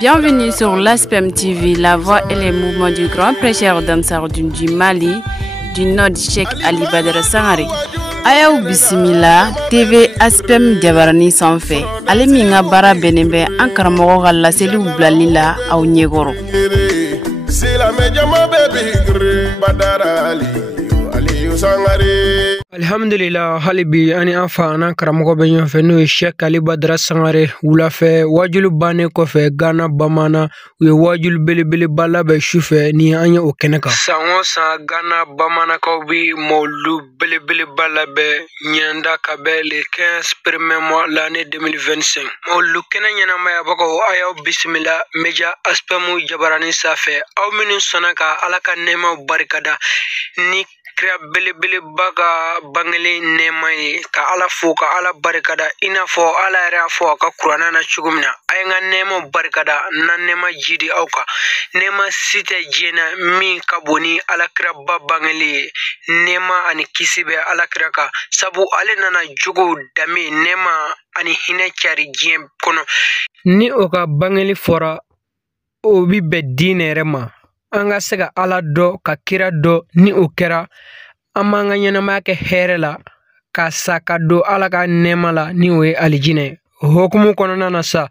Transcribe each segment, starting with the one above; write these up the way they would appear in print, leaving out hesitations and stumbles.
Bienvenue sur l'ASPEM TV, la voix et les mouvements du grand prêcheur d'Ansaroudine du Mali, du Nord Cheikh Ali Badara Sangare. Ayaw Bismillah, TV ASPEM Jabarani Sanfé. Ale minga bara benembe ankara mogo galla selu blalila aw nyegoro. C'est la medjama baby Badara Ali Sangare. Alhamdulillah halibi ani afa ana karamogo be ñoo fe no Cheikh Ali Badara Sangare wula fe wajulu bane ko fe Ghana bamana we wajulu bele bala be shufe ni anya o keneka sango sa Ghana bamana ko bi molu bele bala be nyanda ka be le 15 premier mois l'année 2025 molu kena nyana maya bako ayo bismillah meja aspemu jabarani safe aw minu sonaka alaka nema barkada ni kira bele baga bangele nemai ka ala fo ka ala barkada ina fo ala ra fo ka qur'ana na chugumna ay nga nemo barkada na nema jidi auka nema site jena mi kaboni ala kira bangele nema ani kisibe ala kira ka sabu ale nana jugo dami nema ani hine chari jiem kono ni oka bangele fora o bi bedine rema anga sega ala do ka kira do ni ukera amanga nyana make herela ka saka do ala ka nemala ni we alijine hokumu kono nana sa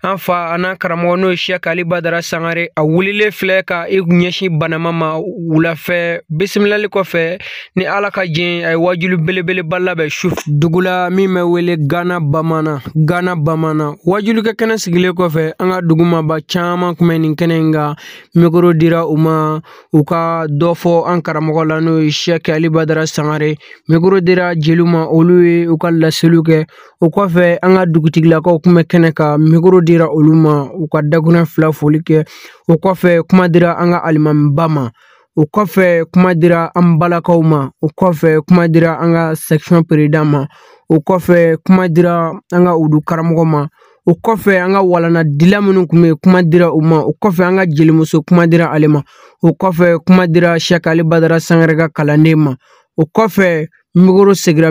anfa ana karamo no Cheikh Ali Badara Sangare a wulile fleka ignyeshi banamama wula fe bismillah ko fe ni ala ka jin ay wajulu bele balla be shuf dugula mi me wele Ghana bamana wajulu ka kana sigile ko fe anga duguma ba chama kuma nin kenenga mikro dira uma uka dofo an karamo la no Cheikh Ali Badara Sangare mikro dira jeluma oluwe uka la seluke uko fe anga dugutigla ko kuma keneka mikro dira oluma ukadaguna fla folike ukofe kuma dira anga alimam bama ukofe kuma dira ambala kauma ukofe kuma dira anga section peridama ukofe kuma dira anga udu karamogoma ukofe anga walana dilamunu kuma dira uma ukofe anga jelimuso kuma dira alema ukofe kuma dira Cheikh Ali Badara Sangare ga kalandema ukofe migoro segira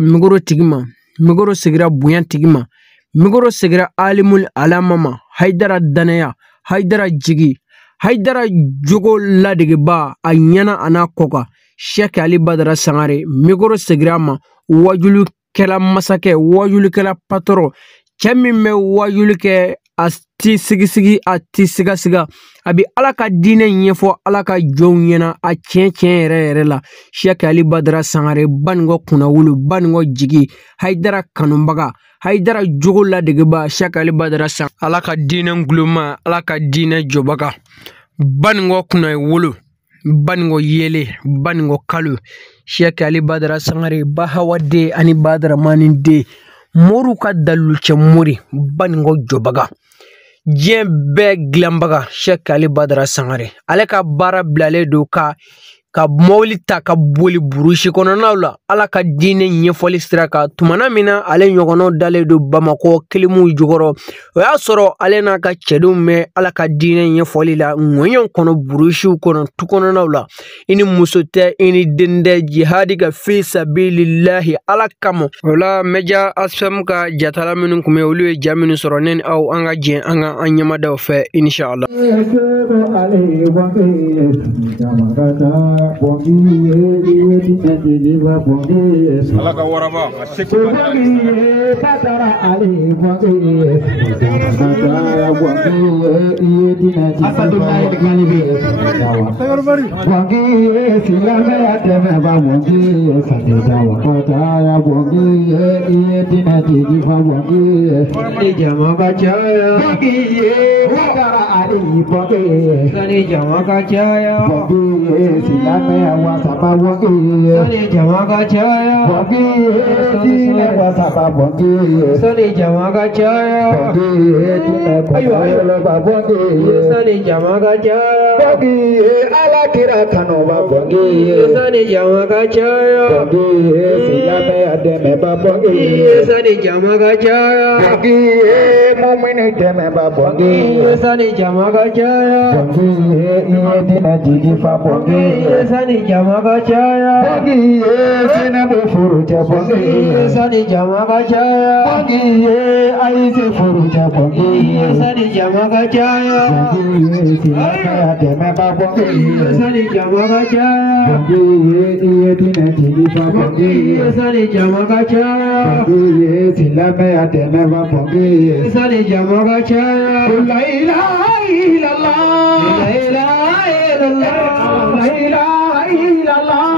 buyan tigima migoro segira alimul alamama haidara danaya haidara jigi haidara jogo ladege ba anyana ana koka Cheikh Ali Badara Sangare migoro segira ma wajulu kela masake wajulu kela patoro kemi me wajulu ke ati sigi ati siga abi alaka dine nyefo alaka jonyena a chen yere la Cheikh Ali Badara Sangare bango kuna wulu bango jigi haidara kanumbaga haidara jogola degeba Cheikh Ali Badara Sangare alaka dine nguluma alaka dine jobaga bango kuna wulu bango yele bango kalu Cheikh Ali Badara Sangare bahawade ani Badara maninde moru ka dalul chamuri bango jobaga Jien be glambaga Cheikh Ali Badara Sangare ale ka bara blale do ka mawlita ka boli burushi kono nawla ala ka dine nyefoli straka tumana mina ale nyogono dale do Bamako kilimu jugoro o ya soro ale na ka chedu me ala ka dine nyefoli la ngonyon kono burushi kono tukono nawla ini musote ini dende jihadi ka fi sabilillahi ala kamo wala meja asfam ka jatala minun kume ulu jaminu soro nen au anga jen anga anyama da fe inshallah Alaka waraba aseki Badara Ali Sani jamaga chaya Sani jamaga chaya Sani jamaga chaya ala kira kanova Sani jamaga chaya Sani jamaga chaya Momine deme babongi Sani jamaga chaya Sani jamaga chaya Bongi sena be furuja bongi sani jamaga jaya bongi aise furuja bongi sani jamaga jaya bongi sila deme ba bongi sani jamaga jaya bongi ye dine dili ba bongi sani jamaga jaya bongi sila deme ba bongi sani jamaga jaya la ilaha illallah la ilaha illallah la ilaha illallah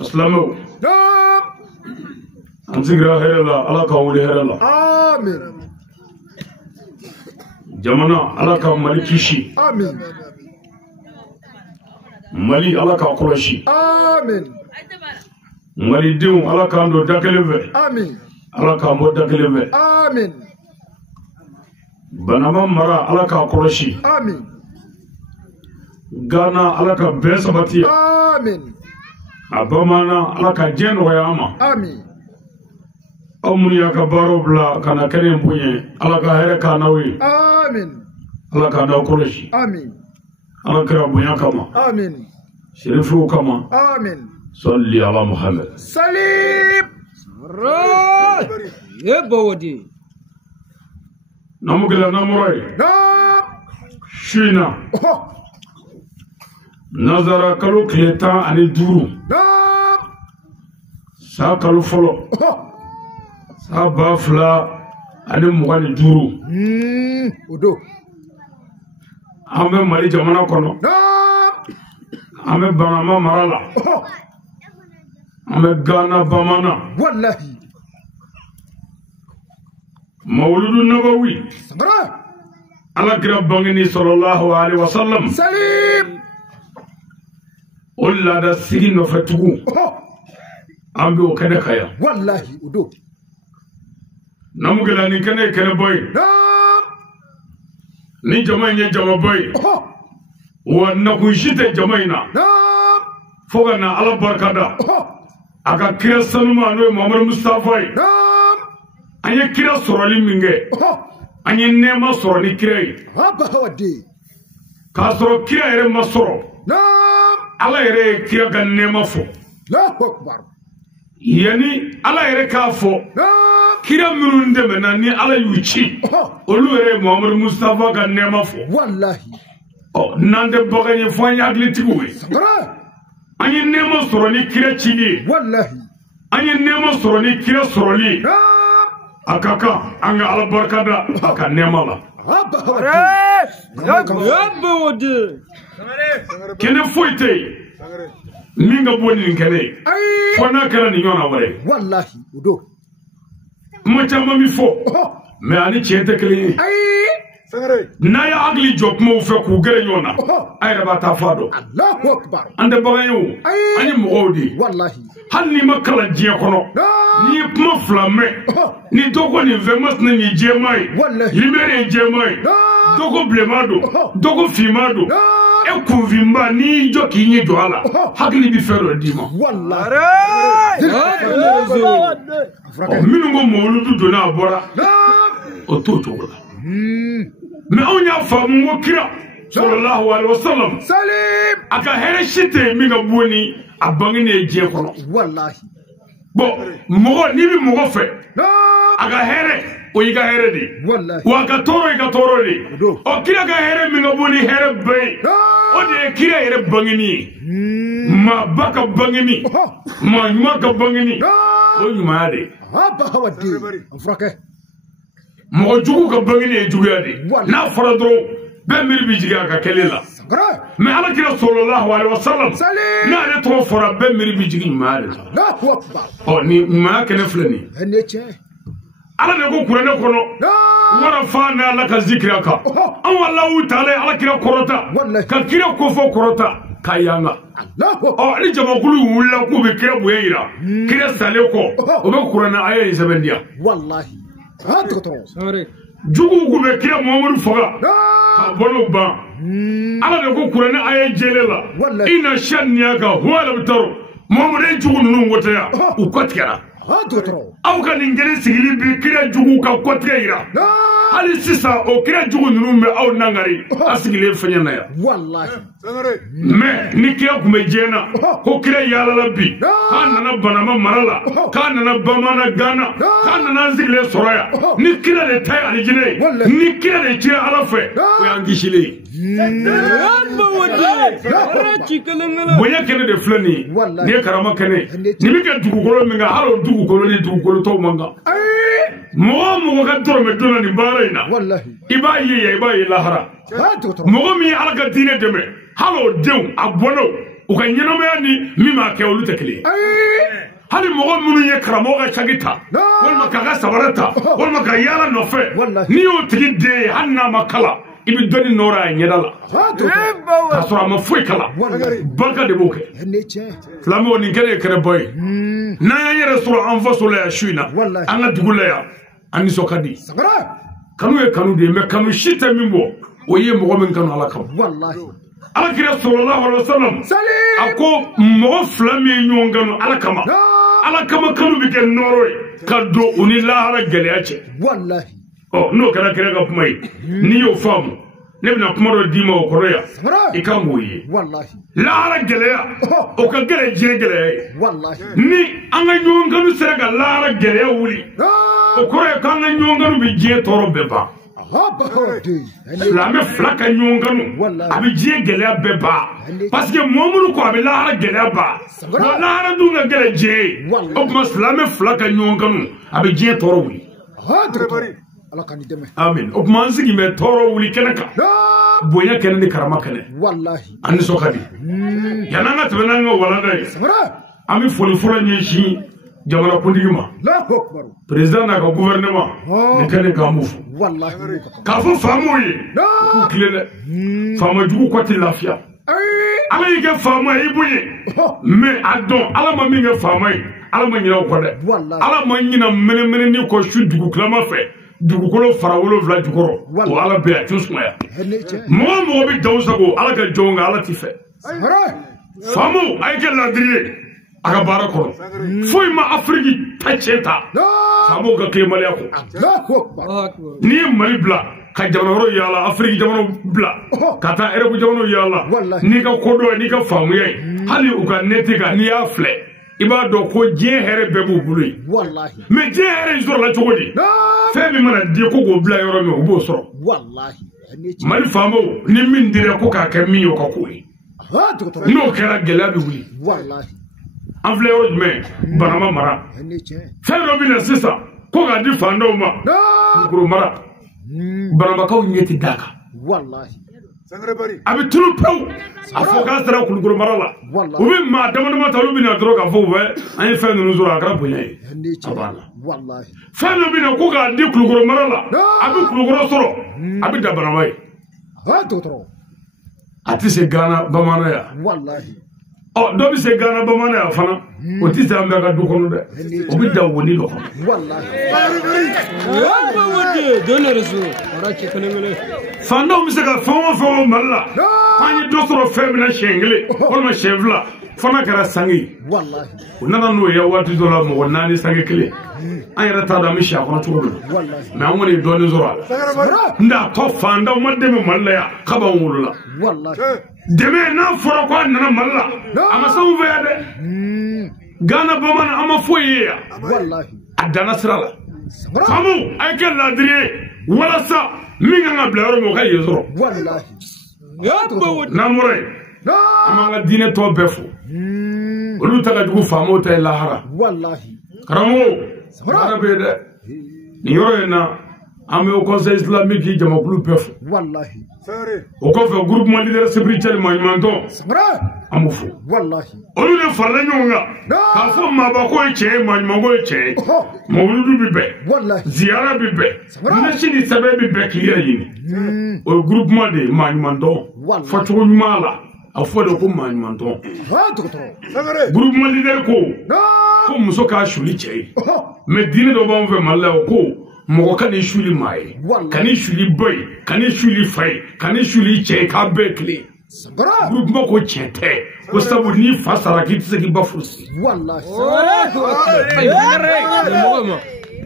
Islamu anzigra herala ala ka wuli herala amin jamana ala ka malikishi amin mali ala ka kurashi amin mali diu ala ka ndo dakeleve amin ala ka mo dakeleve amin banama mara ala ka kurashi amin Gana ala ka besabati amin abamana ala ka jeno yama amin amuni ka baro bla kana kene bunye ala ka here ka nawi amin ala ka na kurashi amin ala ka bunya kama amin shirifu kama amin salli ala muhammad salim yebawodi namugila namurai nam shina nazara kalu kleta ani duru nam sa kalu folo sa bafla ani mugani duru odo ambe mali jamana kono nam ambe banama marala ambe Ghana bamana wallahi mawludu nabawi samara ala kira bangini sallallahu alaihi wasallam salim olla da sigi no fatugu ambe o kada kaya wallahi odo namugela ni kene boy nam ni jama nye jama boy wa na kunshite jamaina nam foga na ala barkada aka kira sanuma no Muhammad Mustafa nam anye kira soroli minge anye nema soroli kira haba wadi ka soro kira ere masoro nam ala ere kira ga nema fo Allahu akbar yani ala ere ka fo nam kira minun de na ni ala yuchi olu ere Muhammad Mustafa ga nema fo wallahi Oh, nande baganye fanya aglitigu. Sangara. Anye nemo soroni kira chini. Wallahi. Anye nemo soroni kira soroni. Akaka anga albarkada aka nemala. Kene foite. Minga boni nkene. Fana kala ni nyona wale. Wallahi. Udo. Mocha mami fo. Me ani chente kele. Na ya agli job mo fe ku gere nyona. Ay rabata fado. Allahu akbar. Ande bagayo. Ani mogodi. Wallahi. Hanni makala je kono. Ni kuma flamme. Ni doko ni vemas na ni je mai. Libere je mai. Doko blemado. Doko fimado. E kuvimba ni joki ni doala. Hakili bi fero dima. Wallahi. Minu mo moludu dona abora. O to chokola. Me onya famu wokira sallallahu alaihi wasallam. Salim. Aka here shite mi ga boni abangi ne je kono. Wallahi. Bon, mogo ni bi mogo fe. Aga here o yiga here di. Wallahi. Wa ka toro di. O kira ga here mi ga boni here bay. O de kira here bangini. Ma baka bangini. Ma nyuma ka bangini. O nyuma de. Haba hawadi. Afrake. Mogo jugu ka bangini jugu de. Na fara dro be mir bi jiga ka kelela. Mais ala kira sallallahu alaihi wasallam. Na le to fara be mir bi jigi ma de. Allahu akbar. O ni ma kene flani. Eneche. Ala ne ko kurane kono. Wara fa na ala ka zikra ka. An wallahu ta'ala ala kira korota. Ka kira ko fo korota kayanga. Allahu. O ni jama kulu wulla ko be kira buyira. Kira sale ko. O be kurana aya isabendia. Wallahi. Ha to. Jugu ko be kira Muhammadu faga. Ka bolo ba. Ala ne ko kurane aya jelela. Ina shanniyaka huwa al-abtar. Muhammadu jugu nunu wotaya. U kotkara. Aw ka nin gele sigili bi kira jugu ka kotkira. Hali sisa o kira jugu nunu me aw nangari asigile fanya na ya. Wallahi. Me ni kira kume jena ko kira yala la bi. Kana na banama marala. Kana na bamana gana. Kana na zigile soraya. Ni kira le tay alijine. Ni kira le tira ala fe. O yangishile. Bonya kene de flani. Ni karama kene. Ni mi ka dugukolo minga halo dugukolo ni dugukolo to manga. Mo ka toro me dona ni baraina. Iba ye lahara. Mo mi alaka dine deme. Halo dew abono. O ka nyinoma ya ni mi ma ke olu tekli. Hali mo munu ye karamo ka chagita. Wal makaga sabarata. Wal makayala no fe. Ni o tigi de hanna makala. Ibi doni nora nyedala. Kasora ma foi kala. Baka de boke. Flamo ni kene kene boy. Na ya yere sura anfa solo ya shuina. Anga dugula ya. Ani sokadi. Kanu e kanu de me kanu shita mimbo. Oye mo men kanu ala kam. Wallahi. Ala kira sallallahu alaihi wasallam. Ako mo flame nyongano ala kama. Ala kama kanu bi ken noroy. Kado unila gele ache. Wallahi. Oh, no kana kira ga pumai. Ni yo famu. Ne bina kumaro dima o koroya. Ikamuye. Wallahi. La ara geleya. O ka gele je gele. Wallahi. Ni anga nyonganu serega la ara geleya wuli. O koroya ka anga nyonganu bi je toro beba. La me flaka nyonganu. Abi je geleya beba. Parce que momunu ko abi la ara geleya ba. La ara dunga gele je. O mas la me flaka nyonganu. Abi je toro wuli. Amin. O manzigi me toro wuli kenaka. Boya kene ni karama kene. Wallahi. Ani sokadi. Yananga tbenanga walanda. Ami folo nyeshi jamana kundigima. Président na ka gouvernement. Ni kene kamufu. Wallahi. Ka fo famu yi. Ku kilele. Famu jugu kwati lafia. Ala yike famu ibuye. Me adon ala ma minga famu yi. Ala ma nyina ko de. Ala ma nyina mene ni ko shu dugu klama fe. Dugukolo farawolo vla jukoro o ala be atusmaya mo bi dawsago ala ka jonga ala tife famu ay ke ladriye aka barako foi ma afriki tacheta famu ka ke mali ako ni mali bla ka jamano yala afriki jamano bla kata erebu jamano yala ni ka kodo ni ka famu yai hali uka netika ni afle iba do ko je here bebu bulu wallahi me je here zoro la chogodi femi mana di ko go bla yoro mi obo soro wallahi mali famo ni min dire ko ka ka mi yo ko ko no kera gela bi wuli wallahi en fleur mais banama mara fero bi na sisa ko ga di fando ma ko mara banama ka nyeti daka wallahi abi tulu pew afoka sara kuluguru marala ubi ma damana talu bi na droga fo we ani fe no zura akra bonya abala wallahi fe no bi na ko ga di kuluguru marala abi kuluguru soro abi dabana mai docteur ati se Ghana bamana ya wallahi oh do bi se Ghana bamana ya fana o ti sa mbe ka du kono de o bi da woni lo wallahi ba wodi donne resu ara ke kanengele fando mi se ka fo malla fani do soro femina shengle ko ma chevla fana kara sangi wallahi nana no ya wati do la mo nani sangi kle an yara ta da mi sha ko to do wallahi mais an woni do ni zoro nda to fanda mo de mo malla ya ka ba wulula wallahi deme na foro ko nana malla ama sawu ve de Ghana bamana ama foye ya wallahi adana sirala famu ay ke ladriye wala sa mi nga blaro mo kay yezoro wallahi namure ama nga dine to befu olu taga dugu famu tay lahara wallahi karamo arabe de ni yoro na ame au conseil islamique jamakulu befu wallahi o ko fe groupement leader spirituel manto amufu wallahi olu de farla nyonga ka fo maba ko eche mango eche mawludu bibe wallahi ziara bibe nashini sabe bibe kiya yini o groupement de manto fatugo nyumala afo de ko manto docteur groupement leader ko muso ka shuli che me dine do ba mve malla ko mo kan shuli mai kan shuli boy kan shuli fai kan shuli che ka bekli groupe moko chete ko sabu ni fasara ki tse ki bafursi wallahi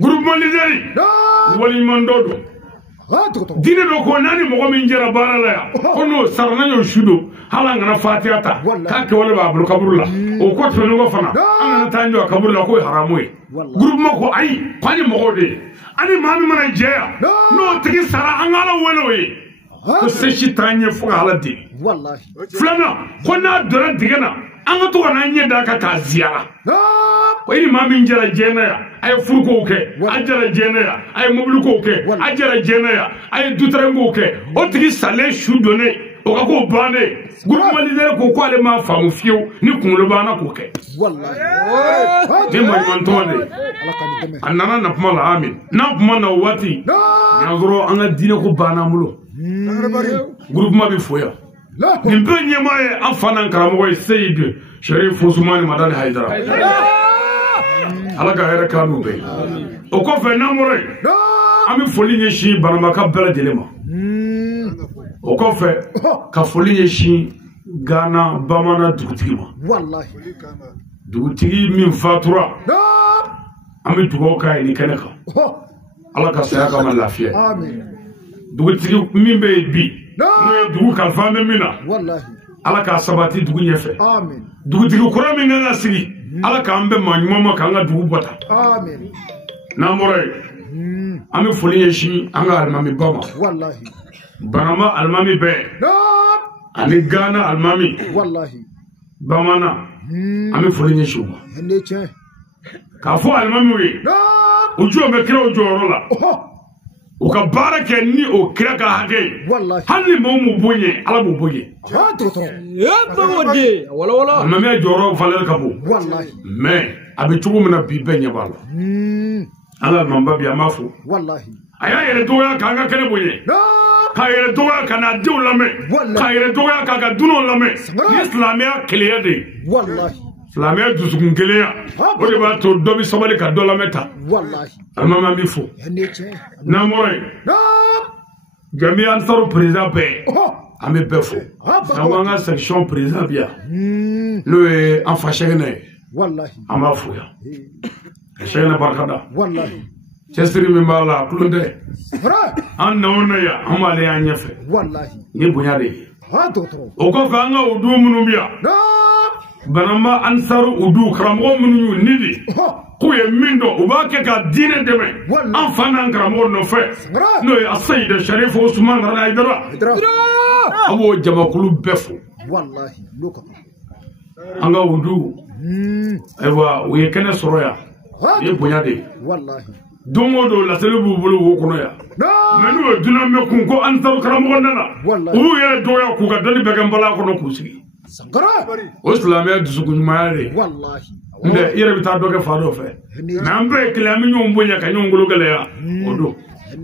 groupe mo lideri wali mandodo dine do ko nani mo min jera barala ya kono sarna yo shudo hala ngana fatiata ka ke wala ba bulu kaburula o ko to no fana an tanjo kaburula ko haramu groupe moko ai kwani mo de ani mami mana jeya no tigi sara angala welo yi ko sechi tanye fuga hala di wallahi flana ko na dora digana an to na nye da ka ziyara ko ini mami njara jena ya ay furko ke ajara jena ya ay moblu ke ajara jena ya ay dutrango ke o tigi sale shudone o ka ko bane groupe leader ko ko ale ma famu fiu ni kunlo bana ko ke wallahi ni mo montone anana na pumala amin na pumana wati nyagro anga dine ko bana mulo groupe ma bi foya nimbe nyemaye afana karamo Sayyid Sharif Usman Madani Haidara alaga hera kanu be o ko fe namore ami foli nyeshi banamaka bela jelema o ko fe ka foli nyeshi Ghana bamana dugutigi ma wallahi dugutigi min fatura ami dugo kai ni keneka ala ka saya ka man lafiya amin dugutigi min be bi no dugu kalfa me mina wallahi ala ka sabati dugu nyefe amin dugutigi kura min nga sigi ala ka ambe manyuma kanga dugu bota amin namore ami foli yeshi anga almami bama wallahi banama almami be ani Ghana almami wallahi bamana ami foli yeshi neche ka fo almami we ujo me kira ujo rola o ka baraka ni o kira ka hage wallahi hanni mo mu bonye ala mo bonye docteur ba wodi wala mame joro falel kapo wallahi mais abi chugu mena bi benye bala ala mamba bi amafu wallahi aya yere doya kanga kene bonye ka yere doya kana diulame ka yere doya kanga duno lame islamia keliyade wallahi islamia dusukun keleya o de ba to dobi somali ka dolame ta wallahi mama mi fo neche na moy Gami Ansaro président be ami befo na wanga section président bia le en fachene wallahi ama fuya chene barkada wallahi chestri mi mala kulunde an nawna ya amale ya nyefe wallahi ni bunyade docteur o ko fanga o du munu bia banamba ansaru udu karamo munu nidi ku ye mindo ubake ka dine deme an fana karamo no fe no ya sayyid sharif usman raidara abo jamakulu befu wallahi lokato anga udu ewa we kana soroya e bonyade wallahi dongo do la selebu bulu wo kono ya menu duna me kun ko ansaru karamo nana u ye doya ku ga dali be gambala kono ku sigi sangara islamia dusugun maare wallahi nde yere bita doge fado fe nambe klami nyom bonya ka nyom gulu gele ya odo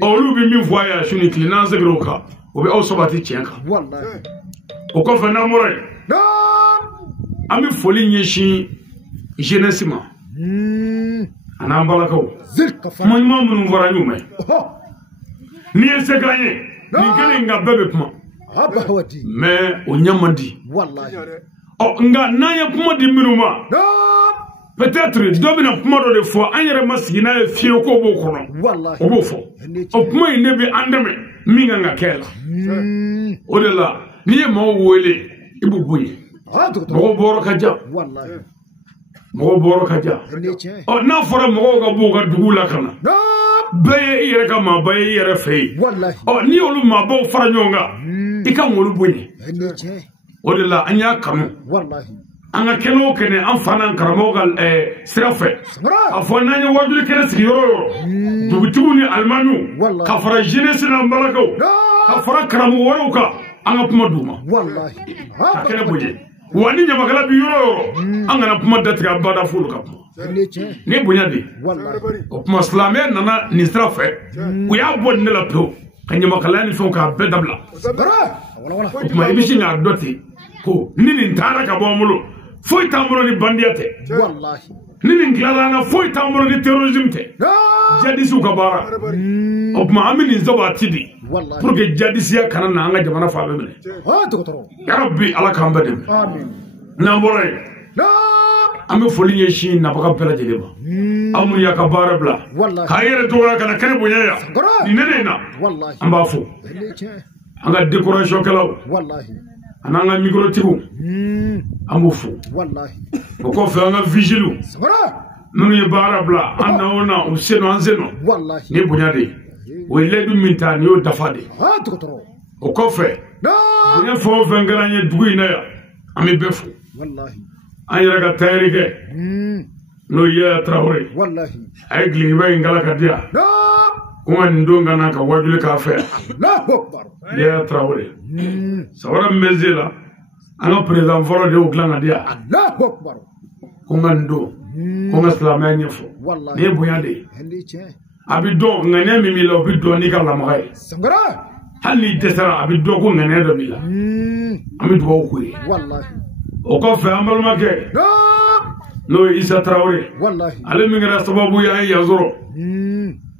olu bi mi voya shuni cleanance groka obi o sobati chenka wallahi o ko fe namore ami foli nyeshi jeunesse ma anambala ko zirka fa mo mun ngora nyume ni ese ganye ni gele nga bebe puma aba wadi mais o nyamandi wallahi o nga nanya puma di minuma peut-être dobina puma do de fo anyere masigina e fie ko bo kono wallahi o bo fo o puma ine bi andame minga nga kela o de la ni mo wole ibu buyi mo boro kaja wallahi mo boro kaja o na fora mo ga bu ga dugula kana baye yere ka ma baye yere fe wallahi o ni olu ma bo fara nyonga ika ngolu buyi o de la anya kanu wallahi anga keno kene an fana karamogal sirafe afona nya wajuli kene sigiro dubitugu ni almanu ka fara jeunesse na mbalako ka fara karamu waruka anga puma duma wallahi kene buje wani nya magala bi yoro anga na puma datra bada fulu ka ne bunyadi wallahi o puma islamé nana ni sirafe ku ya bon ne la pe kanya makala ni fon ka bedabla wala o puma ibishinga doti ko nini ntara ka bomulo foi tamuro ni bandiate wallahi nini nglalana foi tamuro ni terrorisme te jadisi ka bara o ma amini zaba tidi wallahi pour que jadisi ya kana na anga jamana fa bemene doktor ya rabbi ala ka mbadem amin na boray ame foli yeshi na baka pela jeleba amu ya ka bara bla wallahi kayere to kana kane bonya ya ni nene na wallahi amba fo anga décoration kala wallahi ananga micro tibu amufu wallahi ko fe anga vigilu nunu ye bara bla anda ona o seno anzeno wallahi ni bunyade o ledu mintani o dafade doktor o ko fe bunya fo vengara nye dugu ina ya ami befu wallahi ayira ga tayrike no ye Traoré wallahi ay gli ba ngala ka dia ko ndonga na ka wajule ka fe Allahu akbar ye Traoré sawara mezela anga president folo de uklanga dia Allahu akbar ko ngando ko ngaslamay nyefo wallahi ne bunyade hendiche abido ngane mi milo bido ni kala magay sangara hali desara abido ko ngane do mila ami do ko yi wallahi o ko fe ambal make no Issa Traoré wallahi ale mi ngara sababu ya yazoro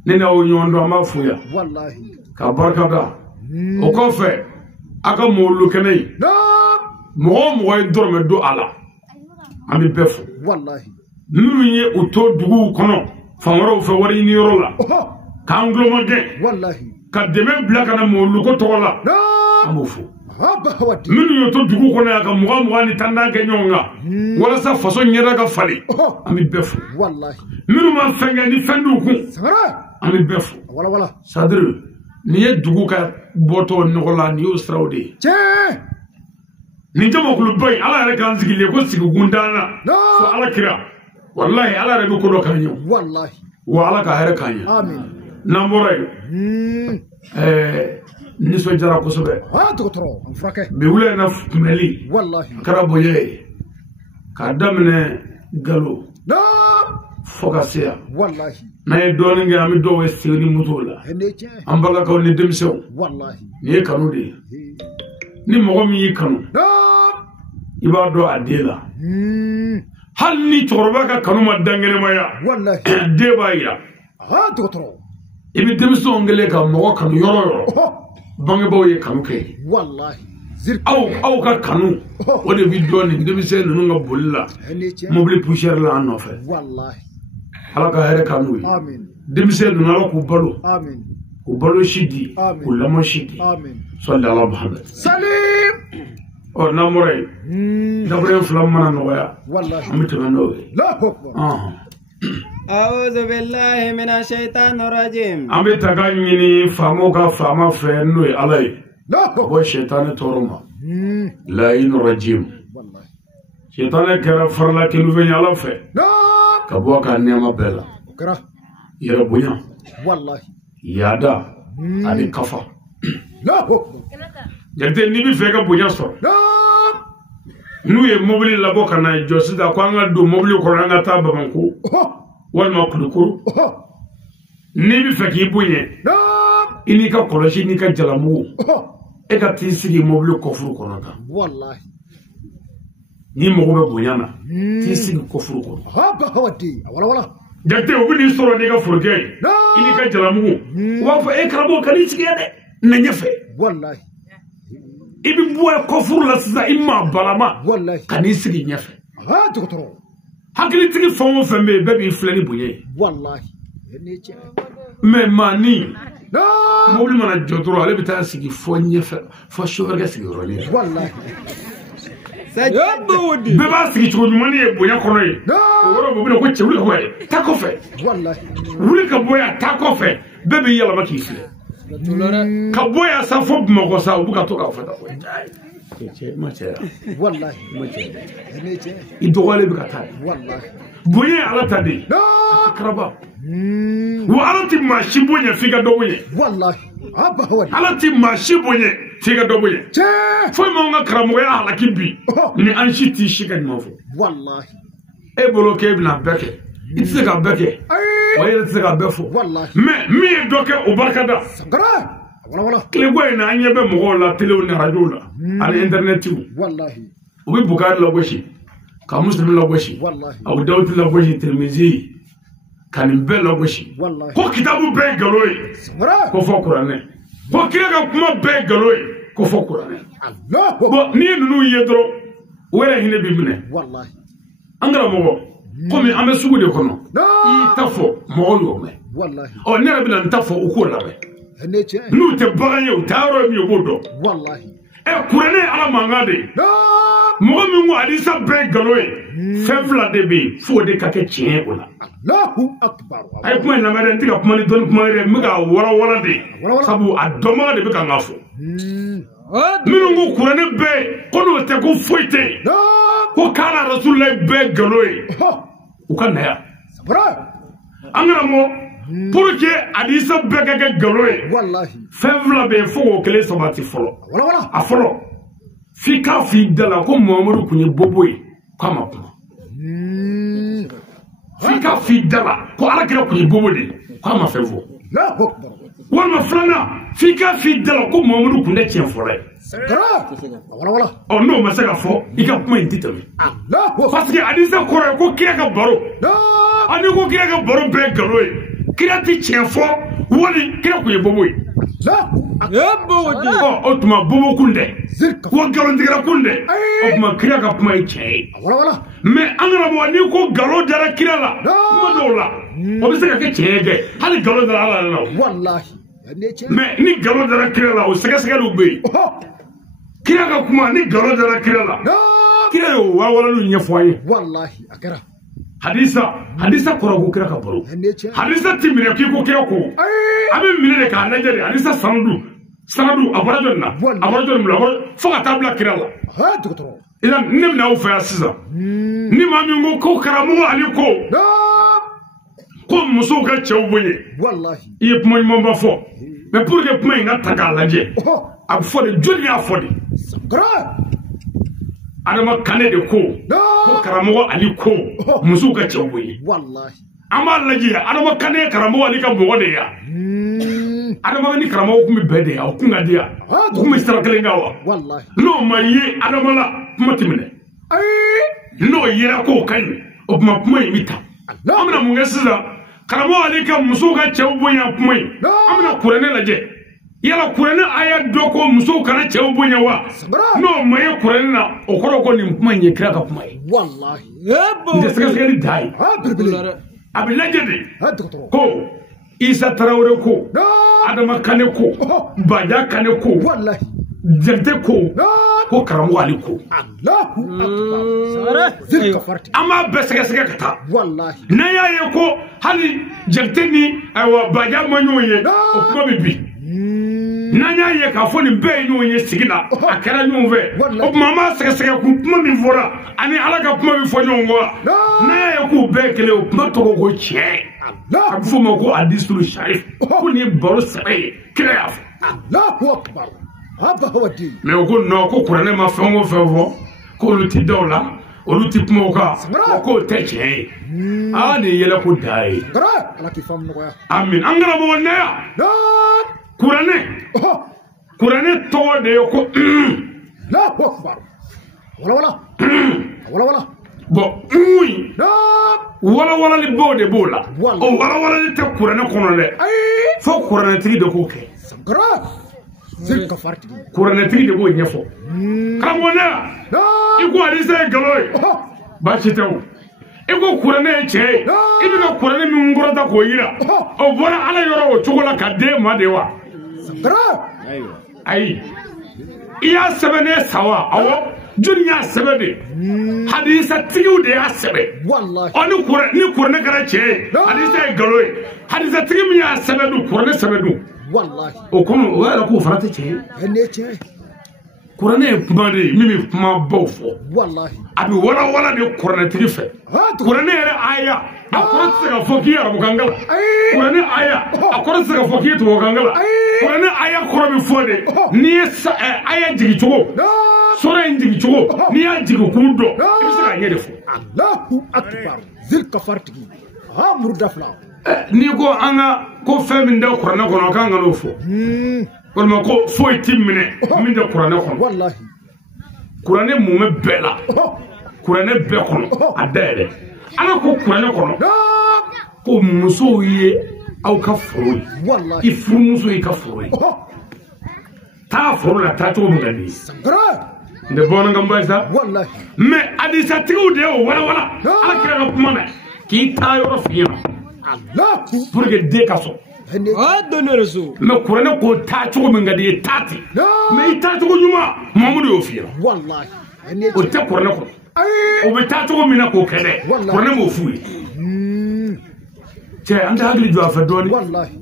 nena o nyondo amafuya wallahi ka barka da o ko fe aka molu kenay mo dorme do ala ami befu wallahi nuru ye uto dugu kono famaro fe wari ni rola ka anglo de wallahi ka deme blaka na molu ko tola amufu haba wadi minu yo to dugu kono ya ka muga ni tanda ke nyonga wala sa faso nyeda ka fali ami befu wallahi minu ma fenga ni fendu ku sangara ami befu wala sadru ni ye dugu ka boto nogola ni usraudi che ni jamo kulu bay ala re kan zigile ko sigu gundana so ala kira wallahi ala re ko do kanyo wallahi wa ala ka hare kanyo amin namboray ni so jara ko sobe doktor frake be wule na meli wallahi kara boye ka damne galo fokasia wallahi na e do nga ami do westi ni mutola hendiche ambala ko ni demsew wallahi ni kanu de ni mogo mi yi kanu iba do adela hal ni torba ka kanu ma dangene maya wallahi de ba ya doktor ibi demso ngele ka mogo kanu yoro bange bo ye kanu ke wallahi aw ka kanu o de bi do ni demse nunu nga bolla hendiche mobile pusher la anno fe wallahi ala ka here kanu amin demse nunu ala ku balo amin ku balo shidi ku lamo shidi amin sallallahu muhammad salim o namore dabure flamana no ya wallahi amitano la akbar a'udhu billahi minash shaitanir rajim amita ganyini famo ka fama fe no alai la akbar wa shaitan toruma la in rajim wallahi shaitan kara farla kinu fe ala fe la ka bo ka nema bela kara yara bunya wallahi yada ali kafa la akbar jante ni bi fe ka bunya so la nu ye mobili labo kana josida ko anga do mobili ko anga ta babanko wal ma kulukuru ni bi fe ki bunye la ini ka koloshi ni ka jalamu e ka ti sigi mobili ko furu ko nata wallahi ni mo be bunyana ti sigi ko furu ko haba hawati wala jate o bi ni soro ni ka furke ini ka jalamu wa fa e karabo kali sigi de na nyefe wallahi ibi buwa ko furu la sisa imma balama wallahi kani sigi nyefe ha docteur hakili tigi fon fo me be bi flani bunye wallahi ne ce me mani la mobili mana jotoro ale bita sigi fo nyefe fo shoverga sigi roni wallahi be ba sigi chugo nyumani e bonya kono yi woro bo bi ko chewuli ko e ta ko fe wallahi wuli ka boya ta ko fe be bi yala maki fi ka boya sa fo mo ko sa bu ka to ka fa ta ko che ma che wallahi ne ce i dogale bi ka ta wallahi bonya ala ta de la karaba wa ala ti ma shi bonya fi ka do bonya wallahi haba hawati ala ti ma shi bonya fi ka do bonya ce fo mo nga karamo ya ala kibi ni an shi ti shi ka mo fo wallahi e bloqué bina beke itse ka beke waye itse ka befo wallahi mais mi doke o barkada sangara wala kle boy na anye be mo la télé na radio la ala internet wu wallahi o bi bukar la goshi ka muslim la goshi wallahi abu daud la goshi tirmizi kan be la goshi wallahi ko kitabu be galoy sangara ko fo qur'an ko kire ka kuma be galoy ko fo qur'an allah bo ni nunu yedro wala hine bi mine wallahi angara mo komi ambe sugu de kono la tafo mo yo me wallahi o ne rabila ntafo uko la be ne ce nu te baganye o taro mi obodo wallahi e kurene ala mangade la mo mi ngo adisa be galoy fevla de be fo de kake chien ola allahu akbar ay kuma na mare ndiga kuma ni don kuma re mi ga wala de Wala. sabu adoma de be kan ngafo minu ngo kurene be kono te ko foite la ko kala rasulullah be galoy o kan na ya sangara angara mo pour que adisa be kake galoy wallahi fevla be fo kele sabati folo wala a folo fika fi dala ko Muhammadu kunye boboy kama kuma fika fi dala ko alakira kunye bobode kama fevo la akbar wala flana fika fi dala ko Muhammadu kunde tien fore sangara wala o no masaka fo ika kuma intitami la parce que adisa kore ko kira ka baro la ani ko kira ka baro be galoy kira ti tien fo wali kira kunye boboy la o tuma bobo kunde zirka ko galo ndigra kunde o tuma kira ka kuma tien wala mais angara mo ni ko galo dara kira la mo do la o bi se ka ke chege hali galo dara ala la wallahi ne ce mais ni galo dara kira la o se ka lu be kira ka kuma ni galo dara kira la la kira yo wa wala lu nyefo ayi wallahi akara hadisa koro ko kira ka baro ne ce hadisa timire ki ko kira ko abi mire de ka najere hadisa sanadu abarajon mula fo ka tabla kira la ha docteur idan ne na o fa sisa ni ma mi ngo ko karamo ali ko la ko muso ka chew bonye wallahi iye kuma mo ba fo mais pour que kuma ina taka laje ab fo de joli ya fo de sangara adama kane de ko karamo ali ko muso ka chew bonye wallahi ama laje adama kane karamo ali ka mo de ya adama ni karamo ko mi bede ya ko ngadi ya ko mi sara kale ngawa wallahi no maye adama la kuma timine no yera ko kan o kuma imita amna mun gasiza karamo ali ka muso ka chew bonya kuma amna kurane laje yala kurane aya doko muso kana chew bonya wa no maye kurane na okoro ko ni kuma nyekira ka kuma wallahi nde sega ni dai birbili abi laje de ha docteur ko Isa Traoré ko Adama Kane ko Bada Kane ko wallahi jante ko karamu ali ko Allahu akbar zil kafarti ama besega kata wallahi na ya ko hali jante ni awa baja manyoye o kuma bibi nanya ye ka fo ni be no ye sigila akara nyu ve o mama sega ku kuma mi fora ani ala ka kuma mi fo nyongo na ye ku be kele o kuma to ko che Allah fo mo ko hadisul sharif ko ni baro sabe kila ya Allahu akbar aba hawadi me ko no ko kurane ma fengo fengo ko luti dola o luti kuma ko te che ani yele ko dai gara ala ki fam no ya amin angara mo ne ya Kurane to de ko la akbar wala bo uyi wala li bode bola o wala li te kurane kono le fo kurane tigi de ko ke sangara zil kafarti kurane tigi de ko nyefo kamona iko ali se galoy ba chitew iko kurane che ibi ko kurane mi ngoro da ko yira o bona ala yoro o chogola ka de ma de wa ay iya sebene sawa awo dunya sebene hadisa tigu de asebe wallahi oni kurane kara che hadisa galoy hadisa tigu mi asebe kurane sebedu wallahi o kono wala ko farata che ene che kurane pumade mimi puma bofo wallahi abi wala de kurane tigi fe kurane era aya akora sega foki ya mugangala kurane aya akora sega foki to mugangala kurane aya koro bi fode ni aya jigi chogo sora jigi chogo ni ya jigi kudo ibisa nyede fo Allahu akbar zil kafarti ha murdafla ni ko anga ko femi nda kurane kono kan ngano fo kolma ko fo timine min da kurane kono wallahi kurane mu me bela kurane be kono adere ala ko kurane kono ko muso ye au ka furu wallahi ifuru muso ye ka furu ta furu la ta to mu gadi sangara de bona ngamba sa wallahi me adisa tigu de wala ala kira ko mama ki ta yoro fiyo Allahu pour que de kaso ene donne reso me kurane ko ta to mu gadi tati me ta to nyuma mamudu yo fiyo wallahi ene o te kurane ko o be ta to mina ko kede kurane mo fuyi che anda hagli jo afa doni wallahi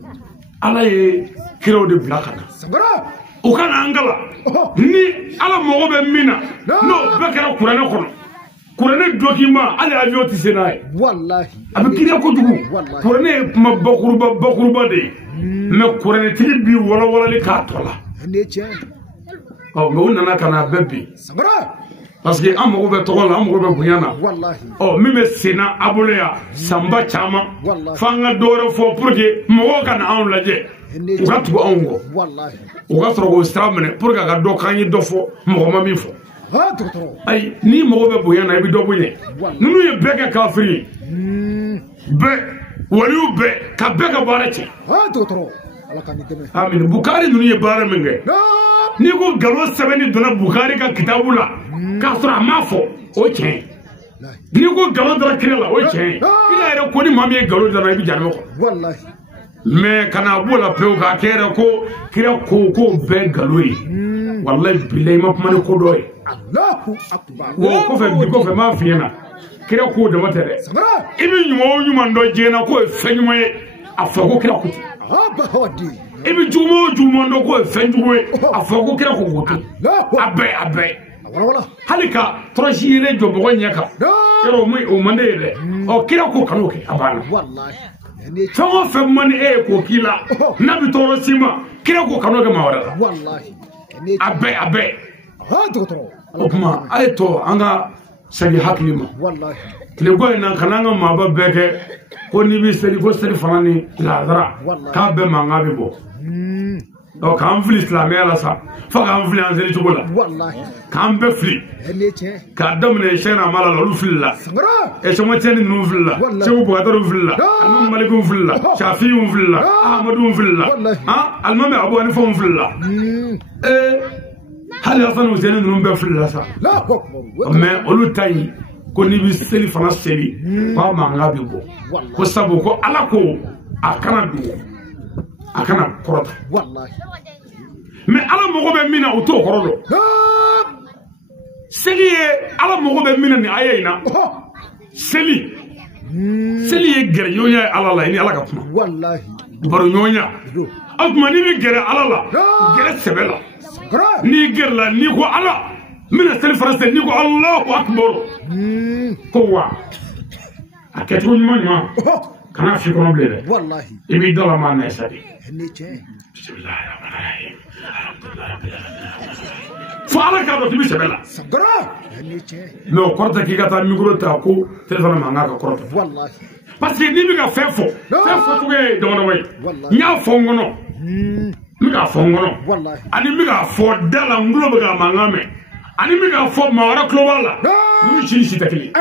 ala ye kiro de blakana sangara o kana angala ni ala mogo be mina no be kera kurane dokima ala avion ti senai wallahi abi kiriya ko dugu kurane ma bakuruba de me kurane tiri bi wala li ka tola ene che o ngo nana kana bebbi sangara parce que amogo be togola amogo be bunyana wallahi o mi me sena abuleya samba chama fanga dore fo pour que mogo kana an laje uga tugu ango wallahi uga soro stramene pour que ga do kanyi do fo mogo ma mi fo ha doktor ay ni mogo be bunyana bi do bunye nunu ye bega kafiri be waliu be ka bega barache ha doktor ala kan deme amin bukari nunu ye bara menge ni ko galo sebeni dona bukari ka kitabula ka soro ma fo o chen ni ko galo dara kirela o chen ila ere ko ni mami galo dara bi janmo ko wallahi me kana bola peu ka kere ko kira ko be galo yi wallahi billahi ma kuma ko doy Allahu akbar wo ko fe ma fiena kira ko de matere ibi nyuma ndo jena ko fenyuma ye afako kira ko aba hodi ibi jumo ndo ko fenyuma afako kira ko goto abe wala halika trojire jo bo nyaka yero mu o mandele o kira ko kanoke abana wallahi fengo fe mani ko kila nabi toro sima kira ko kanoke mawara wallahi abe ha doktor o kuma ayto anga sagi haklima wallahi le goy na kananga maba beke ko ni bi seri ko seri fanani ladara ka be manga be bo o kan fli islamé la sa fa kan fli anzeli tugola wallahi kan be fli ene che ka damne shena mala lu filla sangara e so mateni nu filla chebu bo adaru filla al malikum filla shafi'un filla ahmadun filla ha al mame abu hanifa filla hal hasan husaini nu be filla sa la akbar mais olu tayi ko ni bi seli fana seli ba manga be bo ko sabo ko ala ko akana du akana korota wallahi mais ala mogo be mina o to korolo seli ala mogo be mina ni ayina seli ye gere nyonya ala la ni ala ka kuma wallahi baro nyonya akuma ni bi gere ala la gere sebela ni gere la ni ko ala mina seli farase ni ko Allahu akbar ko wa aketu nyuma kana fi kono blede wallahi ibi dala ma na sadi bismillahirrahmanirrahim fala ka do tibi sebela sagara no korta ki gata micro ta ko telephone ma ngaka korta wallahi parce que ni bi ga fefo to ge do no way nya fongono mi ga fongono wallahi ani mi ga fo dala ngulo bi ga mangame ani mi ga fo mawara klobala ni ci ci takli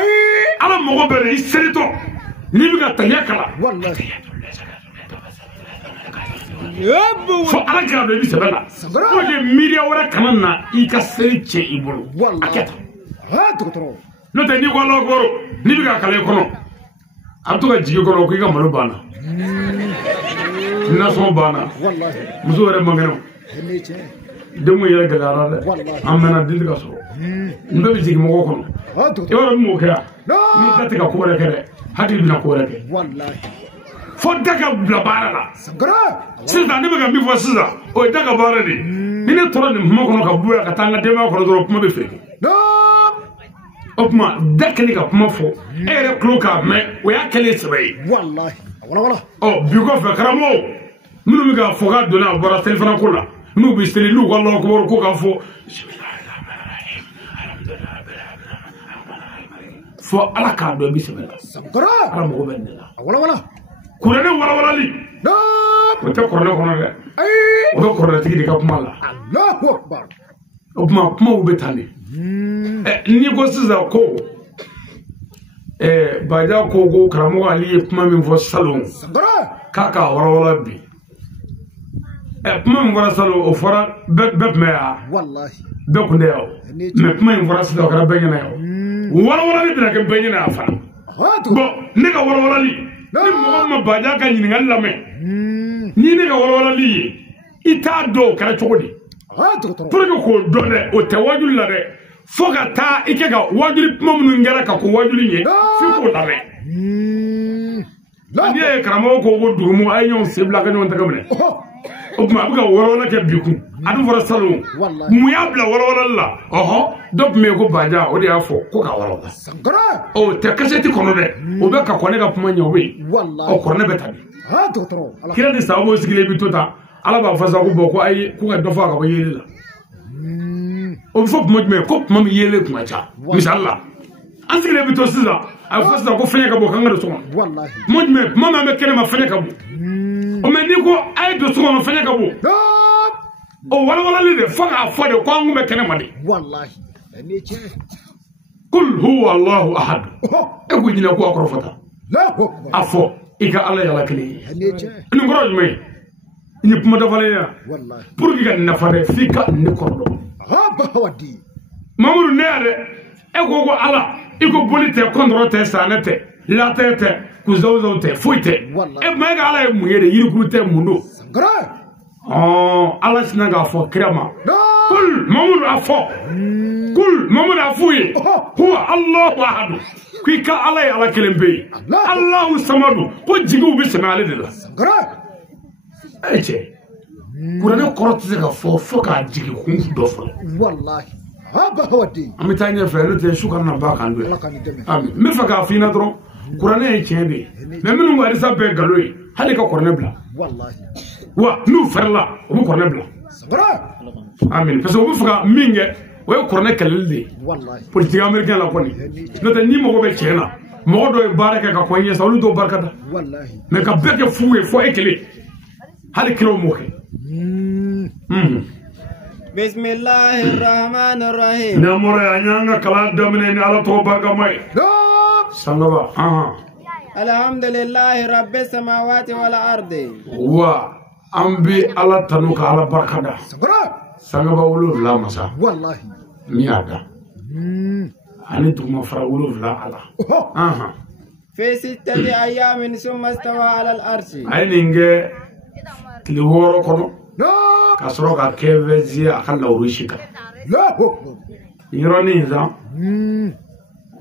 ala mo bere iserito ni bi ga tayakala wallahi fo ala ka do bi sebela ko de media wara kanana I ka seri che ibolo aketa ha docteur no te ni ko lo goro ni bi ga kale kono abtu ga jige kono ko ga malo bana na so bana wallahi muso wara mangano demu yere galara de amana dindiga so ndo bi jigi mo kono ha docteur e wara mo kera ni tatte ka ko wara kere hadi bi na ko wara ke wallahi fo daga blabara la sagara sida ni bega mi fo sida o daga bara ni ni toro ni mo kono ka buya ka tanga de ma ko do kuma be fe opma dakani ka kuma fo ere kloka me o ya kele sebe wallahi wala oh bi ko fe karamo minu mi ga fo ga do na bara telephone ko la nu bi sele lu ko Allah ko ka fo fo ala ka do bi sebe sagara ala mo ben la wala kurane wala li o te korne kono de o do korne tigi de ka kuma la Allahu akbar opma kuma ube tani ni ko siza ko baja ko go karamo ali kuma min fo salon sagara kaka wala bi kuma min fo salon o fora be me ya wallahi be ko de yaw me kuma min fo salon kara be na yaw wala li dina ke be na fa bo ne ka wala li ni mo ma baja ka nyini ngal lame ni ne ka wala li ita do kara chogodi ha docteur pour que ko donne o te wajul la de foga ta ike ga wajul mamnu ngara ka ko wajul nye fi ko dame la die karamo ko go durumu ay ñon sebla ka ñon tagamne o ma buga wala ke biku adu fara salon mu yabla wala la oho dop me ko baja o de afo ko ka wala sagara o te kaseti kono de o be ka kone ga kuma nyawe wallahi o korne betabi ha docteur kira de sawo sigile bi tota ala ba fasa ko boko ay ku ga dofa ka ko yele la o fop mo me ko mam yele ku acha inshallah an sigile bi to siza ay fasa ko fenya ka bo kan ngado so wallahi mo me mama me kele ma fenya ka bo o me ni ko ay do so ma fenya ka bo o wala le de fanga fo de ko ngum me kele ma de wallahi ni che kul huwa allah ahad e ko jina ko akro fata la akbar afo ika ala yala kele ni che ni ngoro me ni kuma dafale ya wallahi pour que na fare fika ni kordo ha ba wadi mamuru ne ade e gogo ala iko bolite kontro te sanete la tete ku zozo te fuite e mega ala mu yede yirku te mundo sagara oh ala sinaga fo krema kul mamuru afo kul mamuru afuye huwa allah ahad kwika ala kelembe allah samadu ko jigu bi semale de la sagara eche kurane korotse ka fo ka jigi kun do fo wallahi ha ba wadi amitanya fere te shuka na ba kan do ala kan deme ami me fa ka fina dro kurane e chebe me minu ngari sa be galoi hali ka korne bla wallahi wa nu ferla o korne bla sagara amin parce que o fa minge o korne kalilde wallahi politique américain la koni no te ni mo go be chena mo do e baraka ka ko yesa lu do barkata wallahi me ka beke fuwe fo ekele hali kilo mo ke Bismillahirrahmanirrahim. Namore anyanga kala domine ni ala to baga mai. Sangaba. Alhamdulillahi rabbil samawati wal ardi. Wa ambi ala tanuka ala barkada. Sangaba wulu la masa. Wallahi. Miada. Ani tuma fara wulu la ala. Fi sittati ayamin summa istawa ala al-arshi. Ay ninge tili woro kono. kasoro ka kevezia akalla urushika ironiza